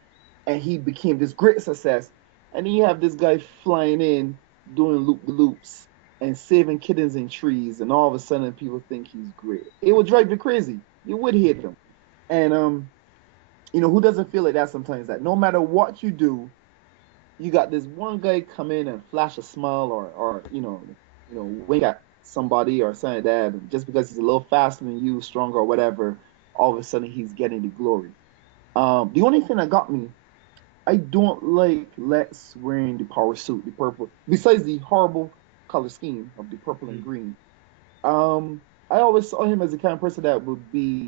and he became this great success. And then you have this guy flying in, doing loop the loops and saving kittens in trees, and all of a sudden people think he's great. It would drive you crazy. You would hate him. And who doesn't feel like that sometimes? That no matter what you do, you got this one guy come in and flash a smile, or wink at somebody or something like that, and just because he's a little faster than you, stronger or whatever, all of a sudden he's getting the glory. The only thing that got me, I don't like Lex wearing the power suit, the purple. Besides the horrible color scheme of the purple and green, I always saw him as the kind of person that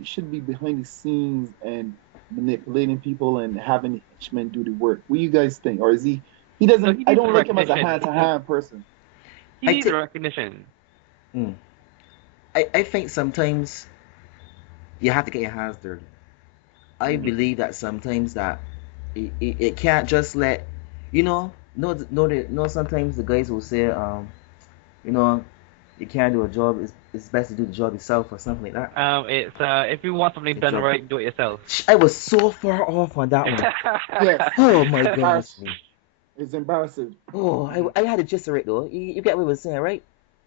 should be behind the scenes and manipulating people and having henchmen do the work. What do you guys think? Or is he? He No, doesn't. he I needs don't like him as a recognition. hand-to-hand person. He I needs think recognition. mm, I think sometimes you have to get your hands dirty. I believe that sometimes that it can't just let sometimes the guys will say you know you can't do a job, it's best to do the job yourself or something like that. It's if you want something The done job. right, do it yourself. I was so far off on that one. Yes, Oh my it's goodness embarrassing. me. It's embarrassing. Oh, I had to gist it though. You get what I was saying, right?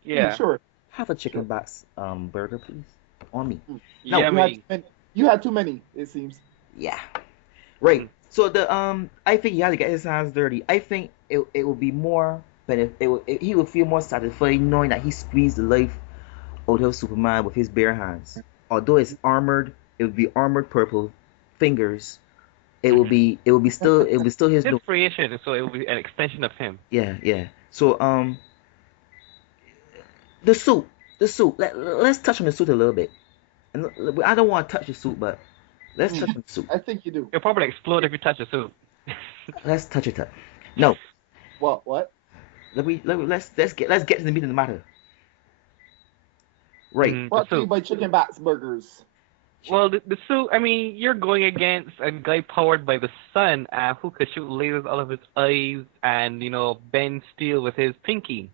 Yeah. Sure, Have a chicken sure. box burger, please, on me. Now, Yeah, You had me. too many. You had too many. It seems. yeah, right. Mhm. So I think he had to get his hands dirty. I think it will be more, but he will feel more satisfied knowing that he squeezed the life out of Superman with his bare hands. Although it's armored, it would be armored purple fingers. It will be still his His doing. creation, so it will be an extension of him. Yeah, yeah. So the suit, let's touch on the suit a little bit. And I don't want to touch the suit, but let's touch on the suit. I think you do. It'll probably explode if you touch the suit. Let's touch it up. No, What? let's get to the meat of the matter. Right. The Brought to you suit. by Chicken Bats Burgers. Well, the suit, I mean, you're going against a guy powered by the sun who could shoot lasers out of his eyes and, bend steel with his pinky.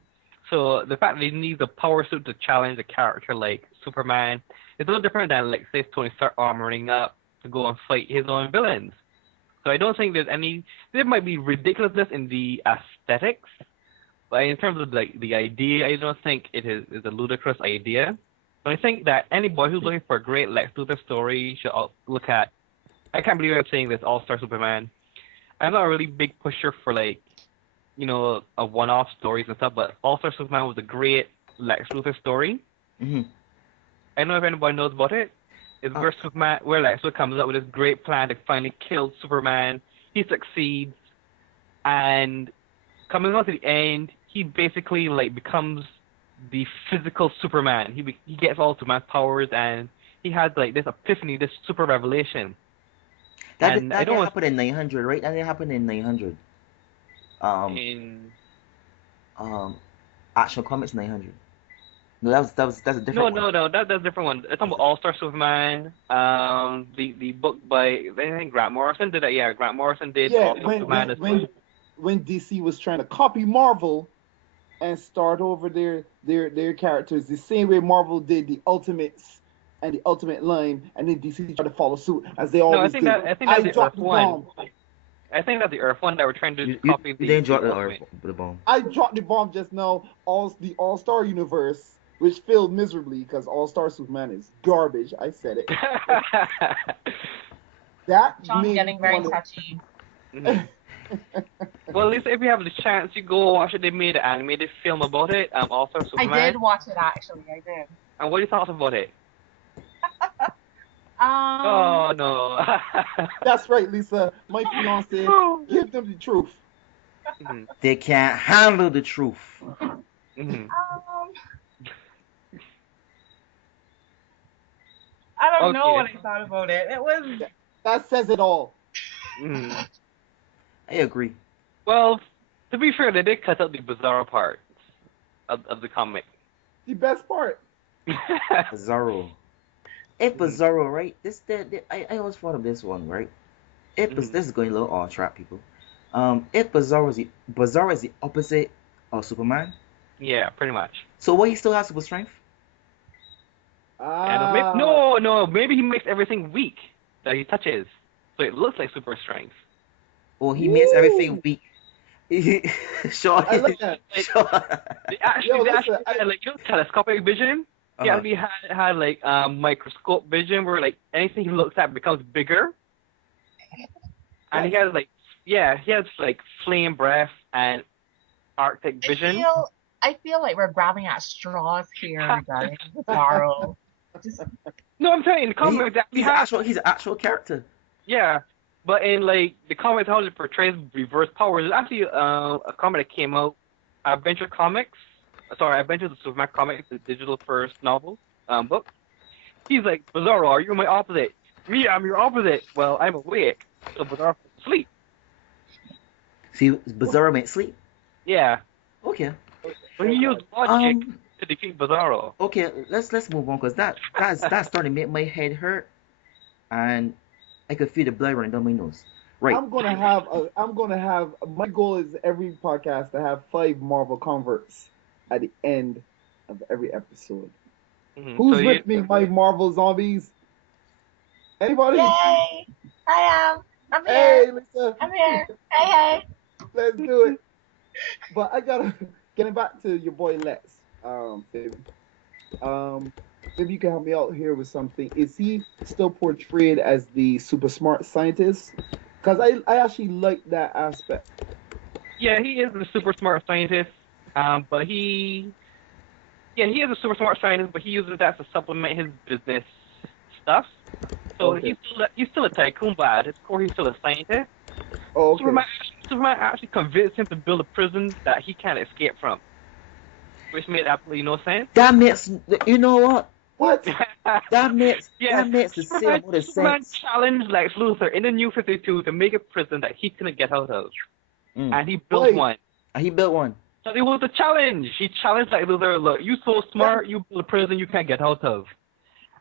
So the fact that he needs a power suit to challenge a character like Superman is a little different than, like, say, Tony Stark armoring up to go and fight his own villains. So I don't think there might be ridiculousness in the aesthetics, but in terms of, like, the idea, I don't think it is a ludicrous idea. But I think that anybody who's looking for a great Lex Luthor story should look at. I can't believe I'm saying this, All-Star Superman. I'm not a really big pusher for, like, a one-off stories and stuff, but All-Star Superman was a great Lex Luthor story. Mm-hmm. I don't know if anybody knows about it. It's where Lex Luthor comes up with this great plan to finally kill Superman. He succeeds, and coming on to the end, he basically, like, becomes the physical Superman. He gets all Superman's powers, and he has, like, this epiphany, this super revelation. That And I didn't don't happen in 900, right? That didn't happen in 900. in Um, Action Comics 900. No, that's a different one. no, that's a different one. It's talking about All Star Superman. The book by I think Grant Morrison did that. Yeah, Grant Morrison did Yeah, All Star Superman. when DC was trying to copy Marvel and start over their characters the same way Marvel did the Ultimates and the Ultimate line, and then DC tried to follow suit as they No, always do. I think that's the dropped Earth the one. bomb. I think that's the Earth one that we're trying to You copy didn't drop the the Ultimate. bomb. I dropped the bomb just now. The All Star universe, which failed miserably because All Star Superman is garbage. I said it. That Sean's made getting me very wanna- touchy. Mhm. Well, at least if you have the chance, you go watch it. They made an animated film about it. All Star I Superman. did watch it actually. I did. And what do you thought about it? Um, Oh no. That's right, Lisa. My fiance. Give them the truth. Mhm. They can't handle the truth. Mhm. I don't know Okay. what I thought about it. It was That says it all. Mhm. I agree. Well, to be fair, they did cut out the bizarre parts of the comic. The best part. Bizarro. If Mhm. Bizarro, right? I always thought of this one, right? If Mhm. this is going a little off track, people. If Bizarro is the opposite of Superman, Yeah, pretty much. so why he still has super strength? And maybe, Ah, no, maybe he makes everything weak that he touches, so it looks like super strength. Or he makes everything woo! weak. Sure, I like that. Like sure. Yo, they listen, actually had like telescopic vision. He Uh-huh. actually had like microscope vision where like anything he looks at becomes bigger, and he that's has like he has like flame breath and Arctic vision. I feel like we're grabbing at straws here regarding Bizarro. Just No, I'm telling you, the He, comics actually he's an have actual character. yeah, but in like the comics how it portrays reverse powers, there's actually a comic that came out, Adventure Comics. Sorry, Adventures of Superman Comics, the digital first novel book. He's like, Bizarro, are you my opposite? Me, I'm your opposite. Well, I'm awake, so Bizarro falls asleep. See, Bizarro makes sleep. Yeah, Okay. so he used logic Um. to defeat Bizarro. Okay. Let's move on because that's starting to make my head hurt, and I could feel the blood running down my nose. Right. I'm gonna have my goal is every podcast to have 5 Marvel converts at the end of every episode. So Who's you, with me, my Marvel zombies? Anybody? yay! I am. I'm here. Hey, Lisa, I'm here. Hey, hey. let's do it. But I gotta getting back to your boy Lex, Fabian. Maybe you can help me out here with something. Is he still portrayed as the super smart scientist? Because I actually like that aspect. yeah, he is a super smart scientist. But he is a super smart scientist, but he uses that to supplement his business stuff. So Okay. he's still a tycoon, but at his core, he's still a scientist. Oh, okay. Superman actually convinced him to build a prison that he can't escape from, which made absolutely no sense. That makes. You know what? What? That makes Yeah, that makes the same amount of Superman sense. challenged Lex Luthor in the New 52 to make a prison that he couldn't get out of, Mm. and he built Wait. one. He built one. So it was a challenge. He challenged Lex Luthor, look, you so smart, you build a prison you can't get out of.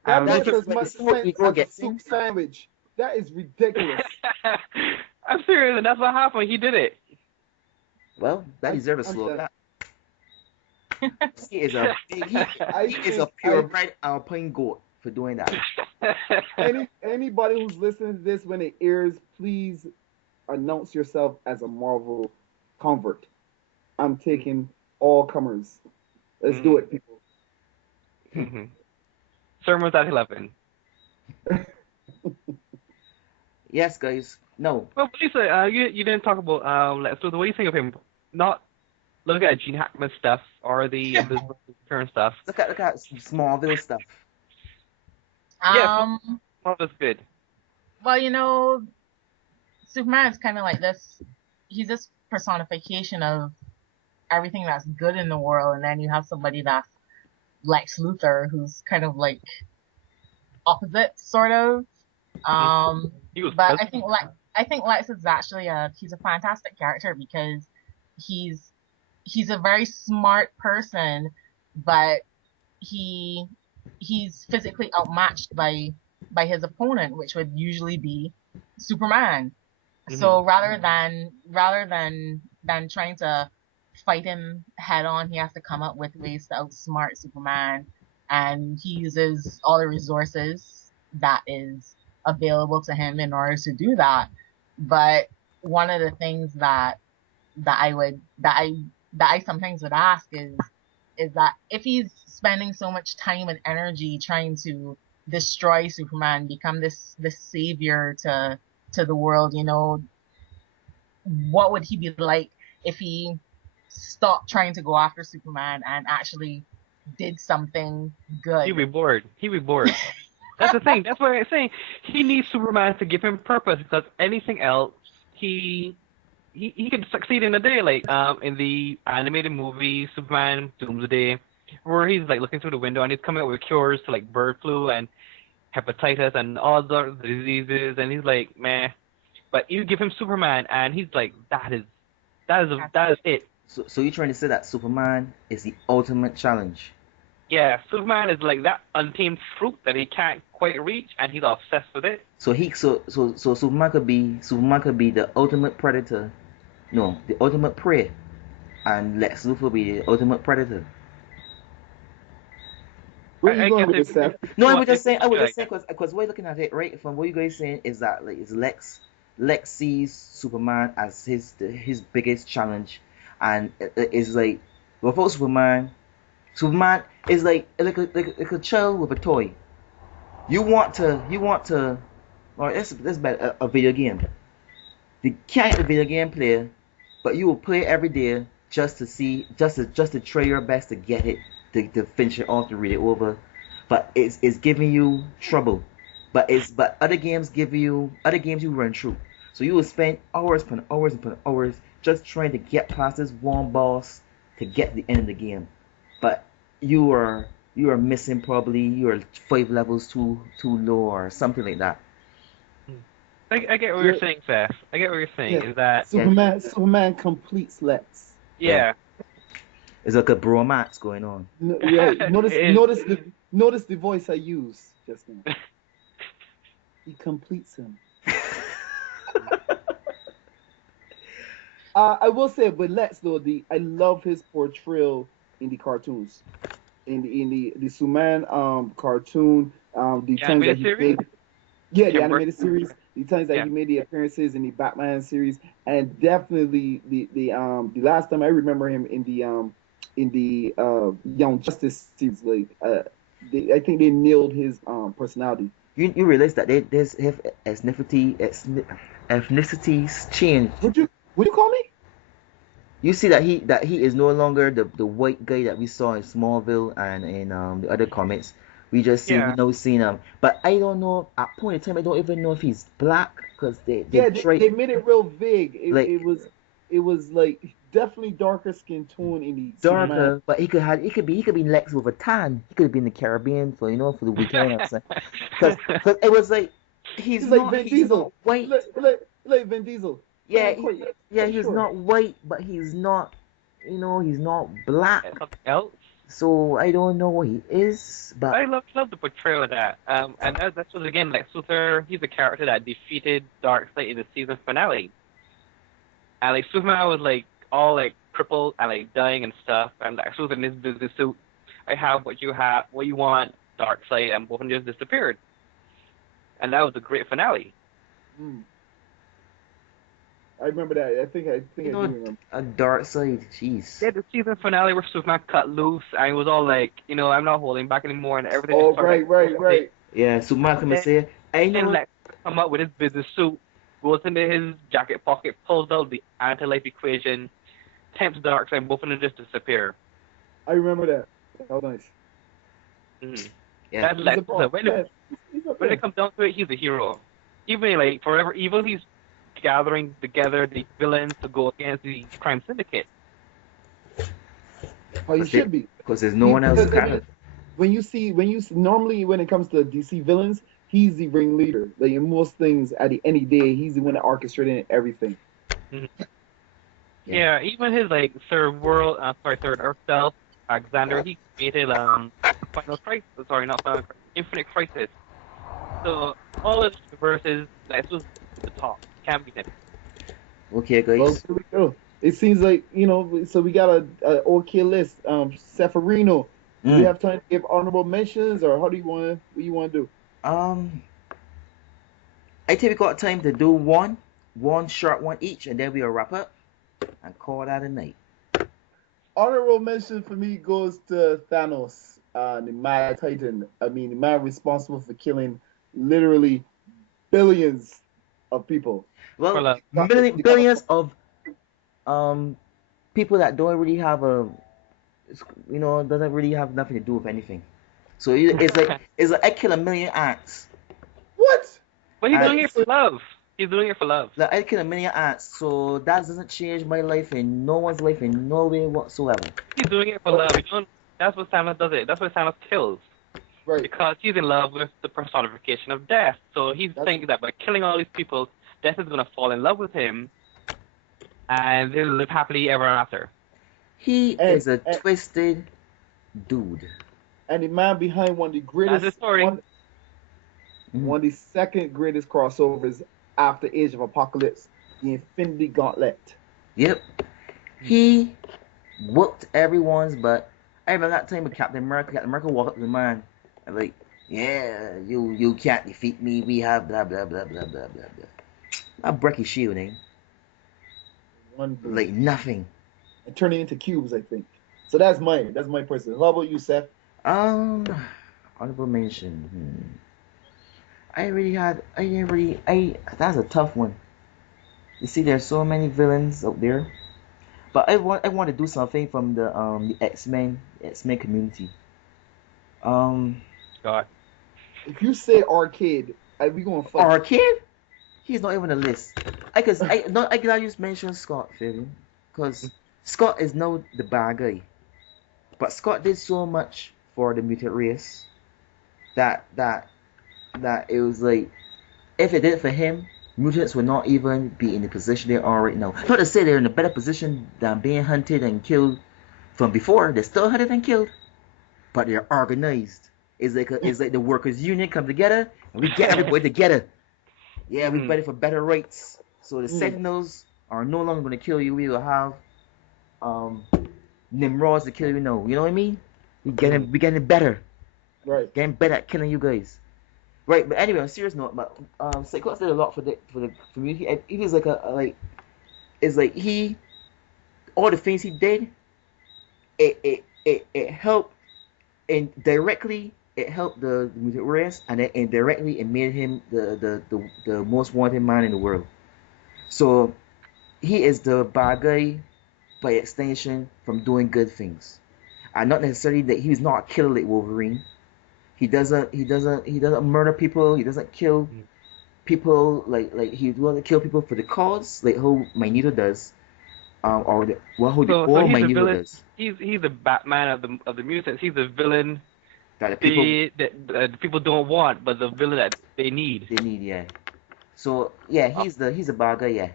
That He makes gets as much before sense ego as a gets soup in. sandwich. That is ridiculous. I'm serious, and that's what happened. He did it. Well, that deserves a I'm slow done. clap. He is a he I is a think purebred Alpine goat for doing that. anybody who's listening to this when it airs, please announce yourself as a Marvel convert. I'm taking all comers. Let's do it, people. Mm-hmm. Sermons at 11. Yes, guys. No. Well, Lisa, you didn't talk about Lex Luthor. What do you think of him? Not looking at Gene Hackman stuff or the Invisible Return stuff. Look at Smallville stuff. Yeah, all that's good. Well, Superman is kind of like this. He's this personification of everything that's good in the world, and then you have somebody that's Lex Luthor, who's kind of like opposite, sort of. He was But I think Lex is actually he's a fantastic character because he's a very smart person, but he he's physically outmatched by his opponent, which would usually be Superman. So rather than trying to fight him head on, he has to come up with ways to outsmart Superman, and he uses all the resources that is available to him in order to do that. But one of the things that I sometimes would ask is that if he's spending so much time and energy trying to destroy Superman, become this savior to the world, what would he be like if he stopped trying to go after Superman and actually did something good? He'd be bored. That's the thing. That's why I'm saying he needs Superman to give him purpose because anything else, he could succeed in a day. Like in the animated movie Superman Doomsday, where he's like looking through the window and he's coming up with cures to like bird flu and hepatitis and all the diseases, and he's like, man, But you give him Superman, and he's like, that is it. So you're trying to say that Superman is the ultimate challenge? Yeah, Superman is like that untamed fruit that he can't quite reach, and he's obsessed with it. So Superman could be the ultimate predator, no, the ultimate prey, and Lex Luthor be the ultimate predator. Where are you going with this, Seth? No, I was just saying because we're looking at it right from what you guys saying is that like is Lex sees Superman as his biggest challenge, and it's like without Superman is like a child with a toy. You want to, or this better a video game. You can't a video game player, but you will play every day just to try your best to get it, to finish it off, to read it over. But it's giving you trouble. But other games you run through. So you will spend hours upon hours upon hours just trying to get past this one boss to get the end of the game. But you are missing probably you're 5 levels too low or something like that. I get what you're saying, Seth. I get what you're saying. Yeah. Is that Superman completes Lex. Yeah. It's like a bromance going on. No, yeah. Notice the voice I use just now. He completes him. I will say with Lex though, I love his portrayal in the cartoons, in the Superman cartoon, the times that he made, the animated series, the times that he made the appearances in the Batman series, and definitely the last time I remember him in the Young Justice series, like I think they nailed his personality. You realize that there's ethnicities change. Would you call me? You see that he is no longer the white guy that we saw in Smallville and in the other comics. We just see we now seen him, but I don't know at point in time. I don't even know if he's black because they made it real vague. It was like definitely darker skin tone in the darker, Superman. but he could be Lex with a tan. He could have been in the Caribbean for the weekend or something. Because it was like he's like Vin Diesel, white, like Vin Diesel. Yeah, he's not white, but he's not, he's not black. Something else. So I don't know what he is, but I love the portrayal of that. And that's what again, Lex Luthor. He's a character that defeated Darkseid in the season finale. And like Superman was like all like crippled and like dying and stuff, and Lex Luthor in his business suit. I have what you want, Darkseid, and both of them just disappeared. And that was a great finale. I remember that. I think I do remember. A Darkseid, jeez. Yeah, the season finale where Superman cut loose and he was all like, I'm not holding back anymore and everything. Oh, right. Yeah, Superman come and say, I know. And Lex come up with his business suit, goes into his jacket pocket, pulls out the anti-life equation, tempts Darkseid, and both of them just disappear. I remember that. That was nice. Mm-hmm. Yeah. That's Lex. When it comes down to it, he's a hero. Even like forever evil, he's gathering together the villains to go against the crime syndicate. Oh, you should be. Because there's no one else kind of. When you see normally when it comes to DC villains, he's the ringleader. Like in most things, at the end of the day, he's the one that orchestrated everything. Mm-hmm. Yeah, even his like third Earth self, Alexander, he created Infinite Crisis. So all his verses, this was the top. Can't beat him. Okay, guys. Well, here we go. It seems like so we got a okay list. Seferino. Do we have time to give honorable mentions, or what do you want to do? I think we got time to do one short one each, and then we'll wrap up and call that a night. Honorable mention for me goes to Thanos, the Mad Titan. I mean, the man responsible for killing literally billions of people. Well, billions of people that don't really have doesn't really have nothing to do with anything. So it's like I kill a million ants. What? But he's doing it for love. He's doing it for love. Like I kill a million ants, so that doesn't change my life in no one's life in no way whatsoever. He's doing it for love. That's what Thanos does it. That's why Thanos kills. Right. Because he's in love with the personification of death. So he's thinking that by killing all these people, Death is gonna fall in love with him, and they'll live happily ever after. He And, is a twisted dude. And the man behind one of the That's greatest, the story. one of the second greatest crossovers after Age of Apocalypse, the Infinity Gauntlet. Yep. He whooped everyone's butt. I remember that time with Captain America. Captain America walked up to the man and like, yeah, you can't defeat me. We have blah blah blah blah blah blah blah. I break his shield, eh? One blow. Like nothing. And turn it into cubes, I think. So that's mine. That's my person. How about you, Seth? Honorable mention. That's a tough one. You see, there's so many villains out there, but I want to do something from the X-Men community. God. If you say Arcade, we gonna fight. Arcade? He's not even on the list. I can just mention Scott, Fabian, because Scott is now the bad guy, but Scott did so much for the mutant race that it was like, if it did for him, mutants would not even be in the position they are right now. Not to say they're in a better position than being hunted and killed from before. They're still hunted and killed, but they're organized. It's like the workers' union come together and we get everybody together. Yeah, we're ready for better rights. So the Sentinels are no longer going to kill you. We will have Nimrods to kill you now. You know what I mean? We getting better. Right. Getting better at killing you guys. Right, but anyway, on a serious note, but Cyclops did a lot for the community. He was like all the things he did, it helped, and directly it helped the mutant race, and then indirectly it made him the most wanted man in the world. So he is the bad guy by extension from doing good things, and not necessarily that he's not a killer like Wolverine. He doesn't murder people. He doesn't kill people like he doesn't kill people for the cause like how Magneto does, or how Magneto does. He's the Batman of the mutants. He's the villain That the people don't want, but the villain that they need. They need, yeah. So yeah, he's a bad guy, yeah.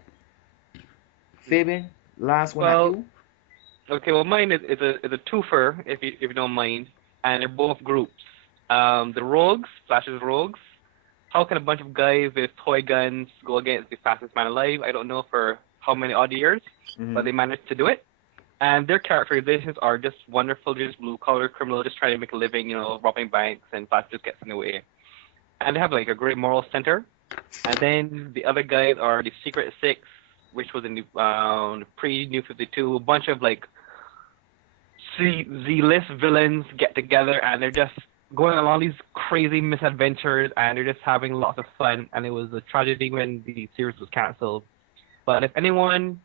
Fabian, last one at you. Okay, well mine is a twofer if you don't mind, and they're both groups. The Rogues, Flash's Rogues. How can a bunch of guys with toy guns go against the fastest man alive? I don't know for how many odd years, but they managed to do it. And their characterizations are just wonderful, just blue-collar criminal, just trying to make a living, robbing banks, and Flash just gets in the way. And they have like a great moral center. And then the other guys are the Secret Six, which was in the pre-New 52, a bunch of like Z-list villains get together, and they're just going along these crazy misadventures, and they're just having lots of fun. And it was a tragedy when the series was canceled. But if anyone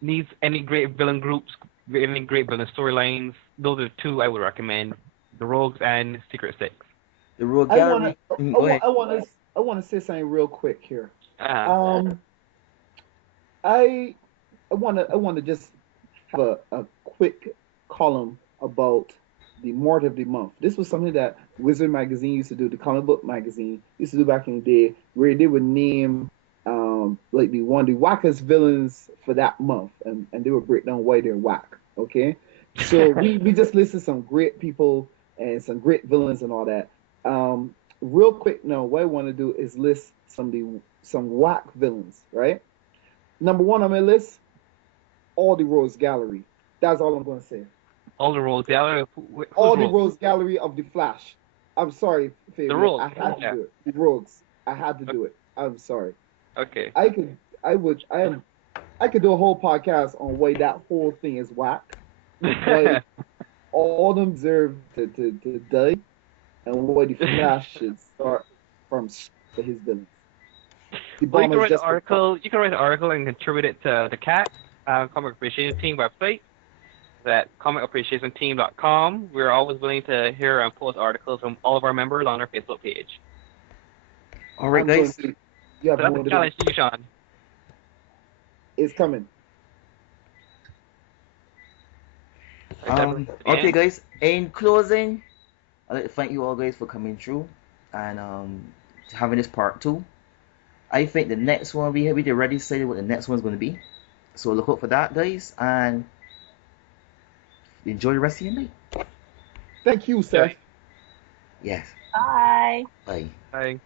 needs any great villain groups, any great villain storylines, those are the two I would recommend: the Rogues and Secret Six. The Rogue Gallery. I want to say something real quick here. I want to just have a quick column about the Mort of the Month. This was something that Wizard magazine used to do, the comic book magazine used to do back in the day, where they would name like the wackest villains for that month, and they would break down why they're whack. Okay, so we just listed some great people and some great villains and all that. Real quick now, what I want to do is list some whack villains. Right, number one on my list, all the Rose Gallery. That's all I'm going to say. All the Rogues Gallery. All the Rogues Gallery of the Flash. I'm sorry, Fabian. The Rogues. I had to do it. The Rogues. I had to do it. I'm sorry. Okay. I could do a whole podcast on why that whole thing is whack. Why all of them deserve to die, and why the Flash should start from for his villains. You can write an article. You can write an article and contribute it to the CAT Comic Appreciation Team website. At comicappreciationteam.com. We're always willing to hear and post articles from all of our members on our Facebook page. All right, guys. Yeah, that's a challenge to you, Shawn. It's coming. Okay, guys. In closing, I'd like to thank you all guys for coming through and having this part 2. I think the next one we already decided what the next one's going to be. So look out for that, guys, and enjoy the rest of your night. Thank you, Seth. Yes. Bye. Bye. Bye.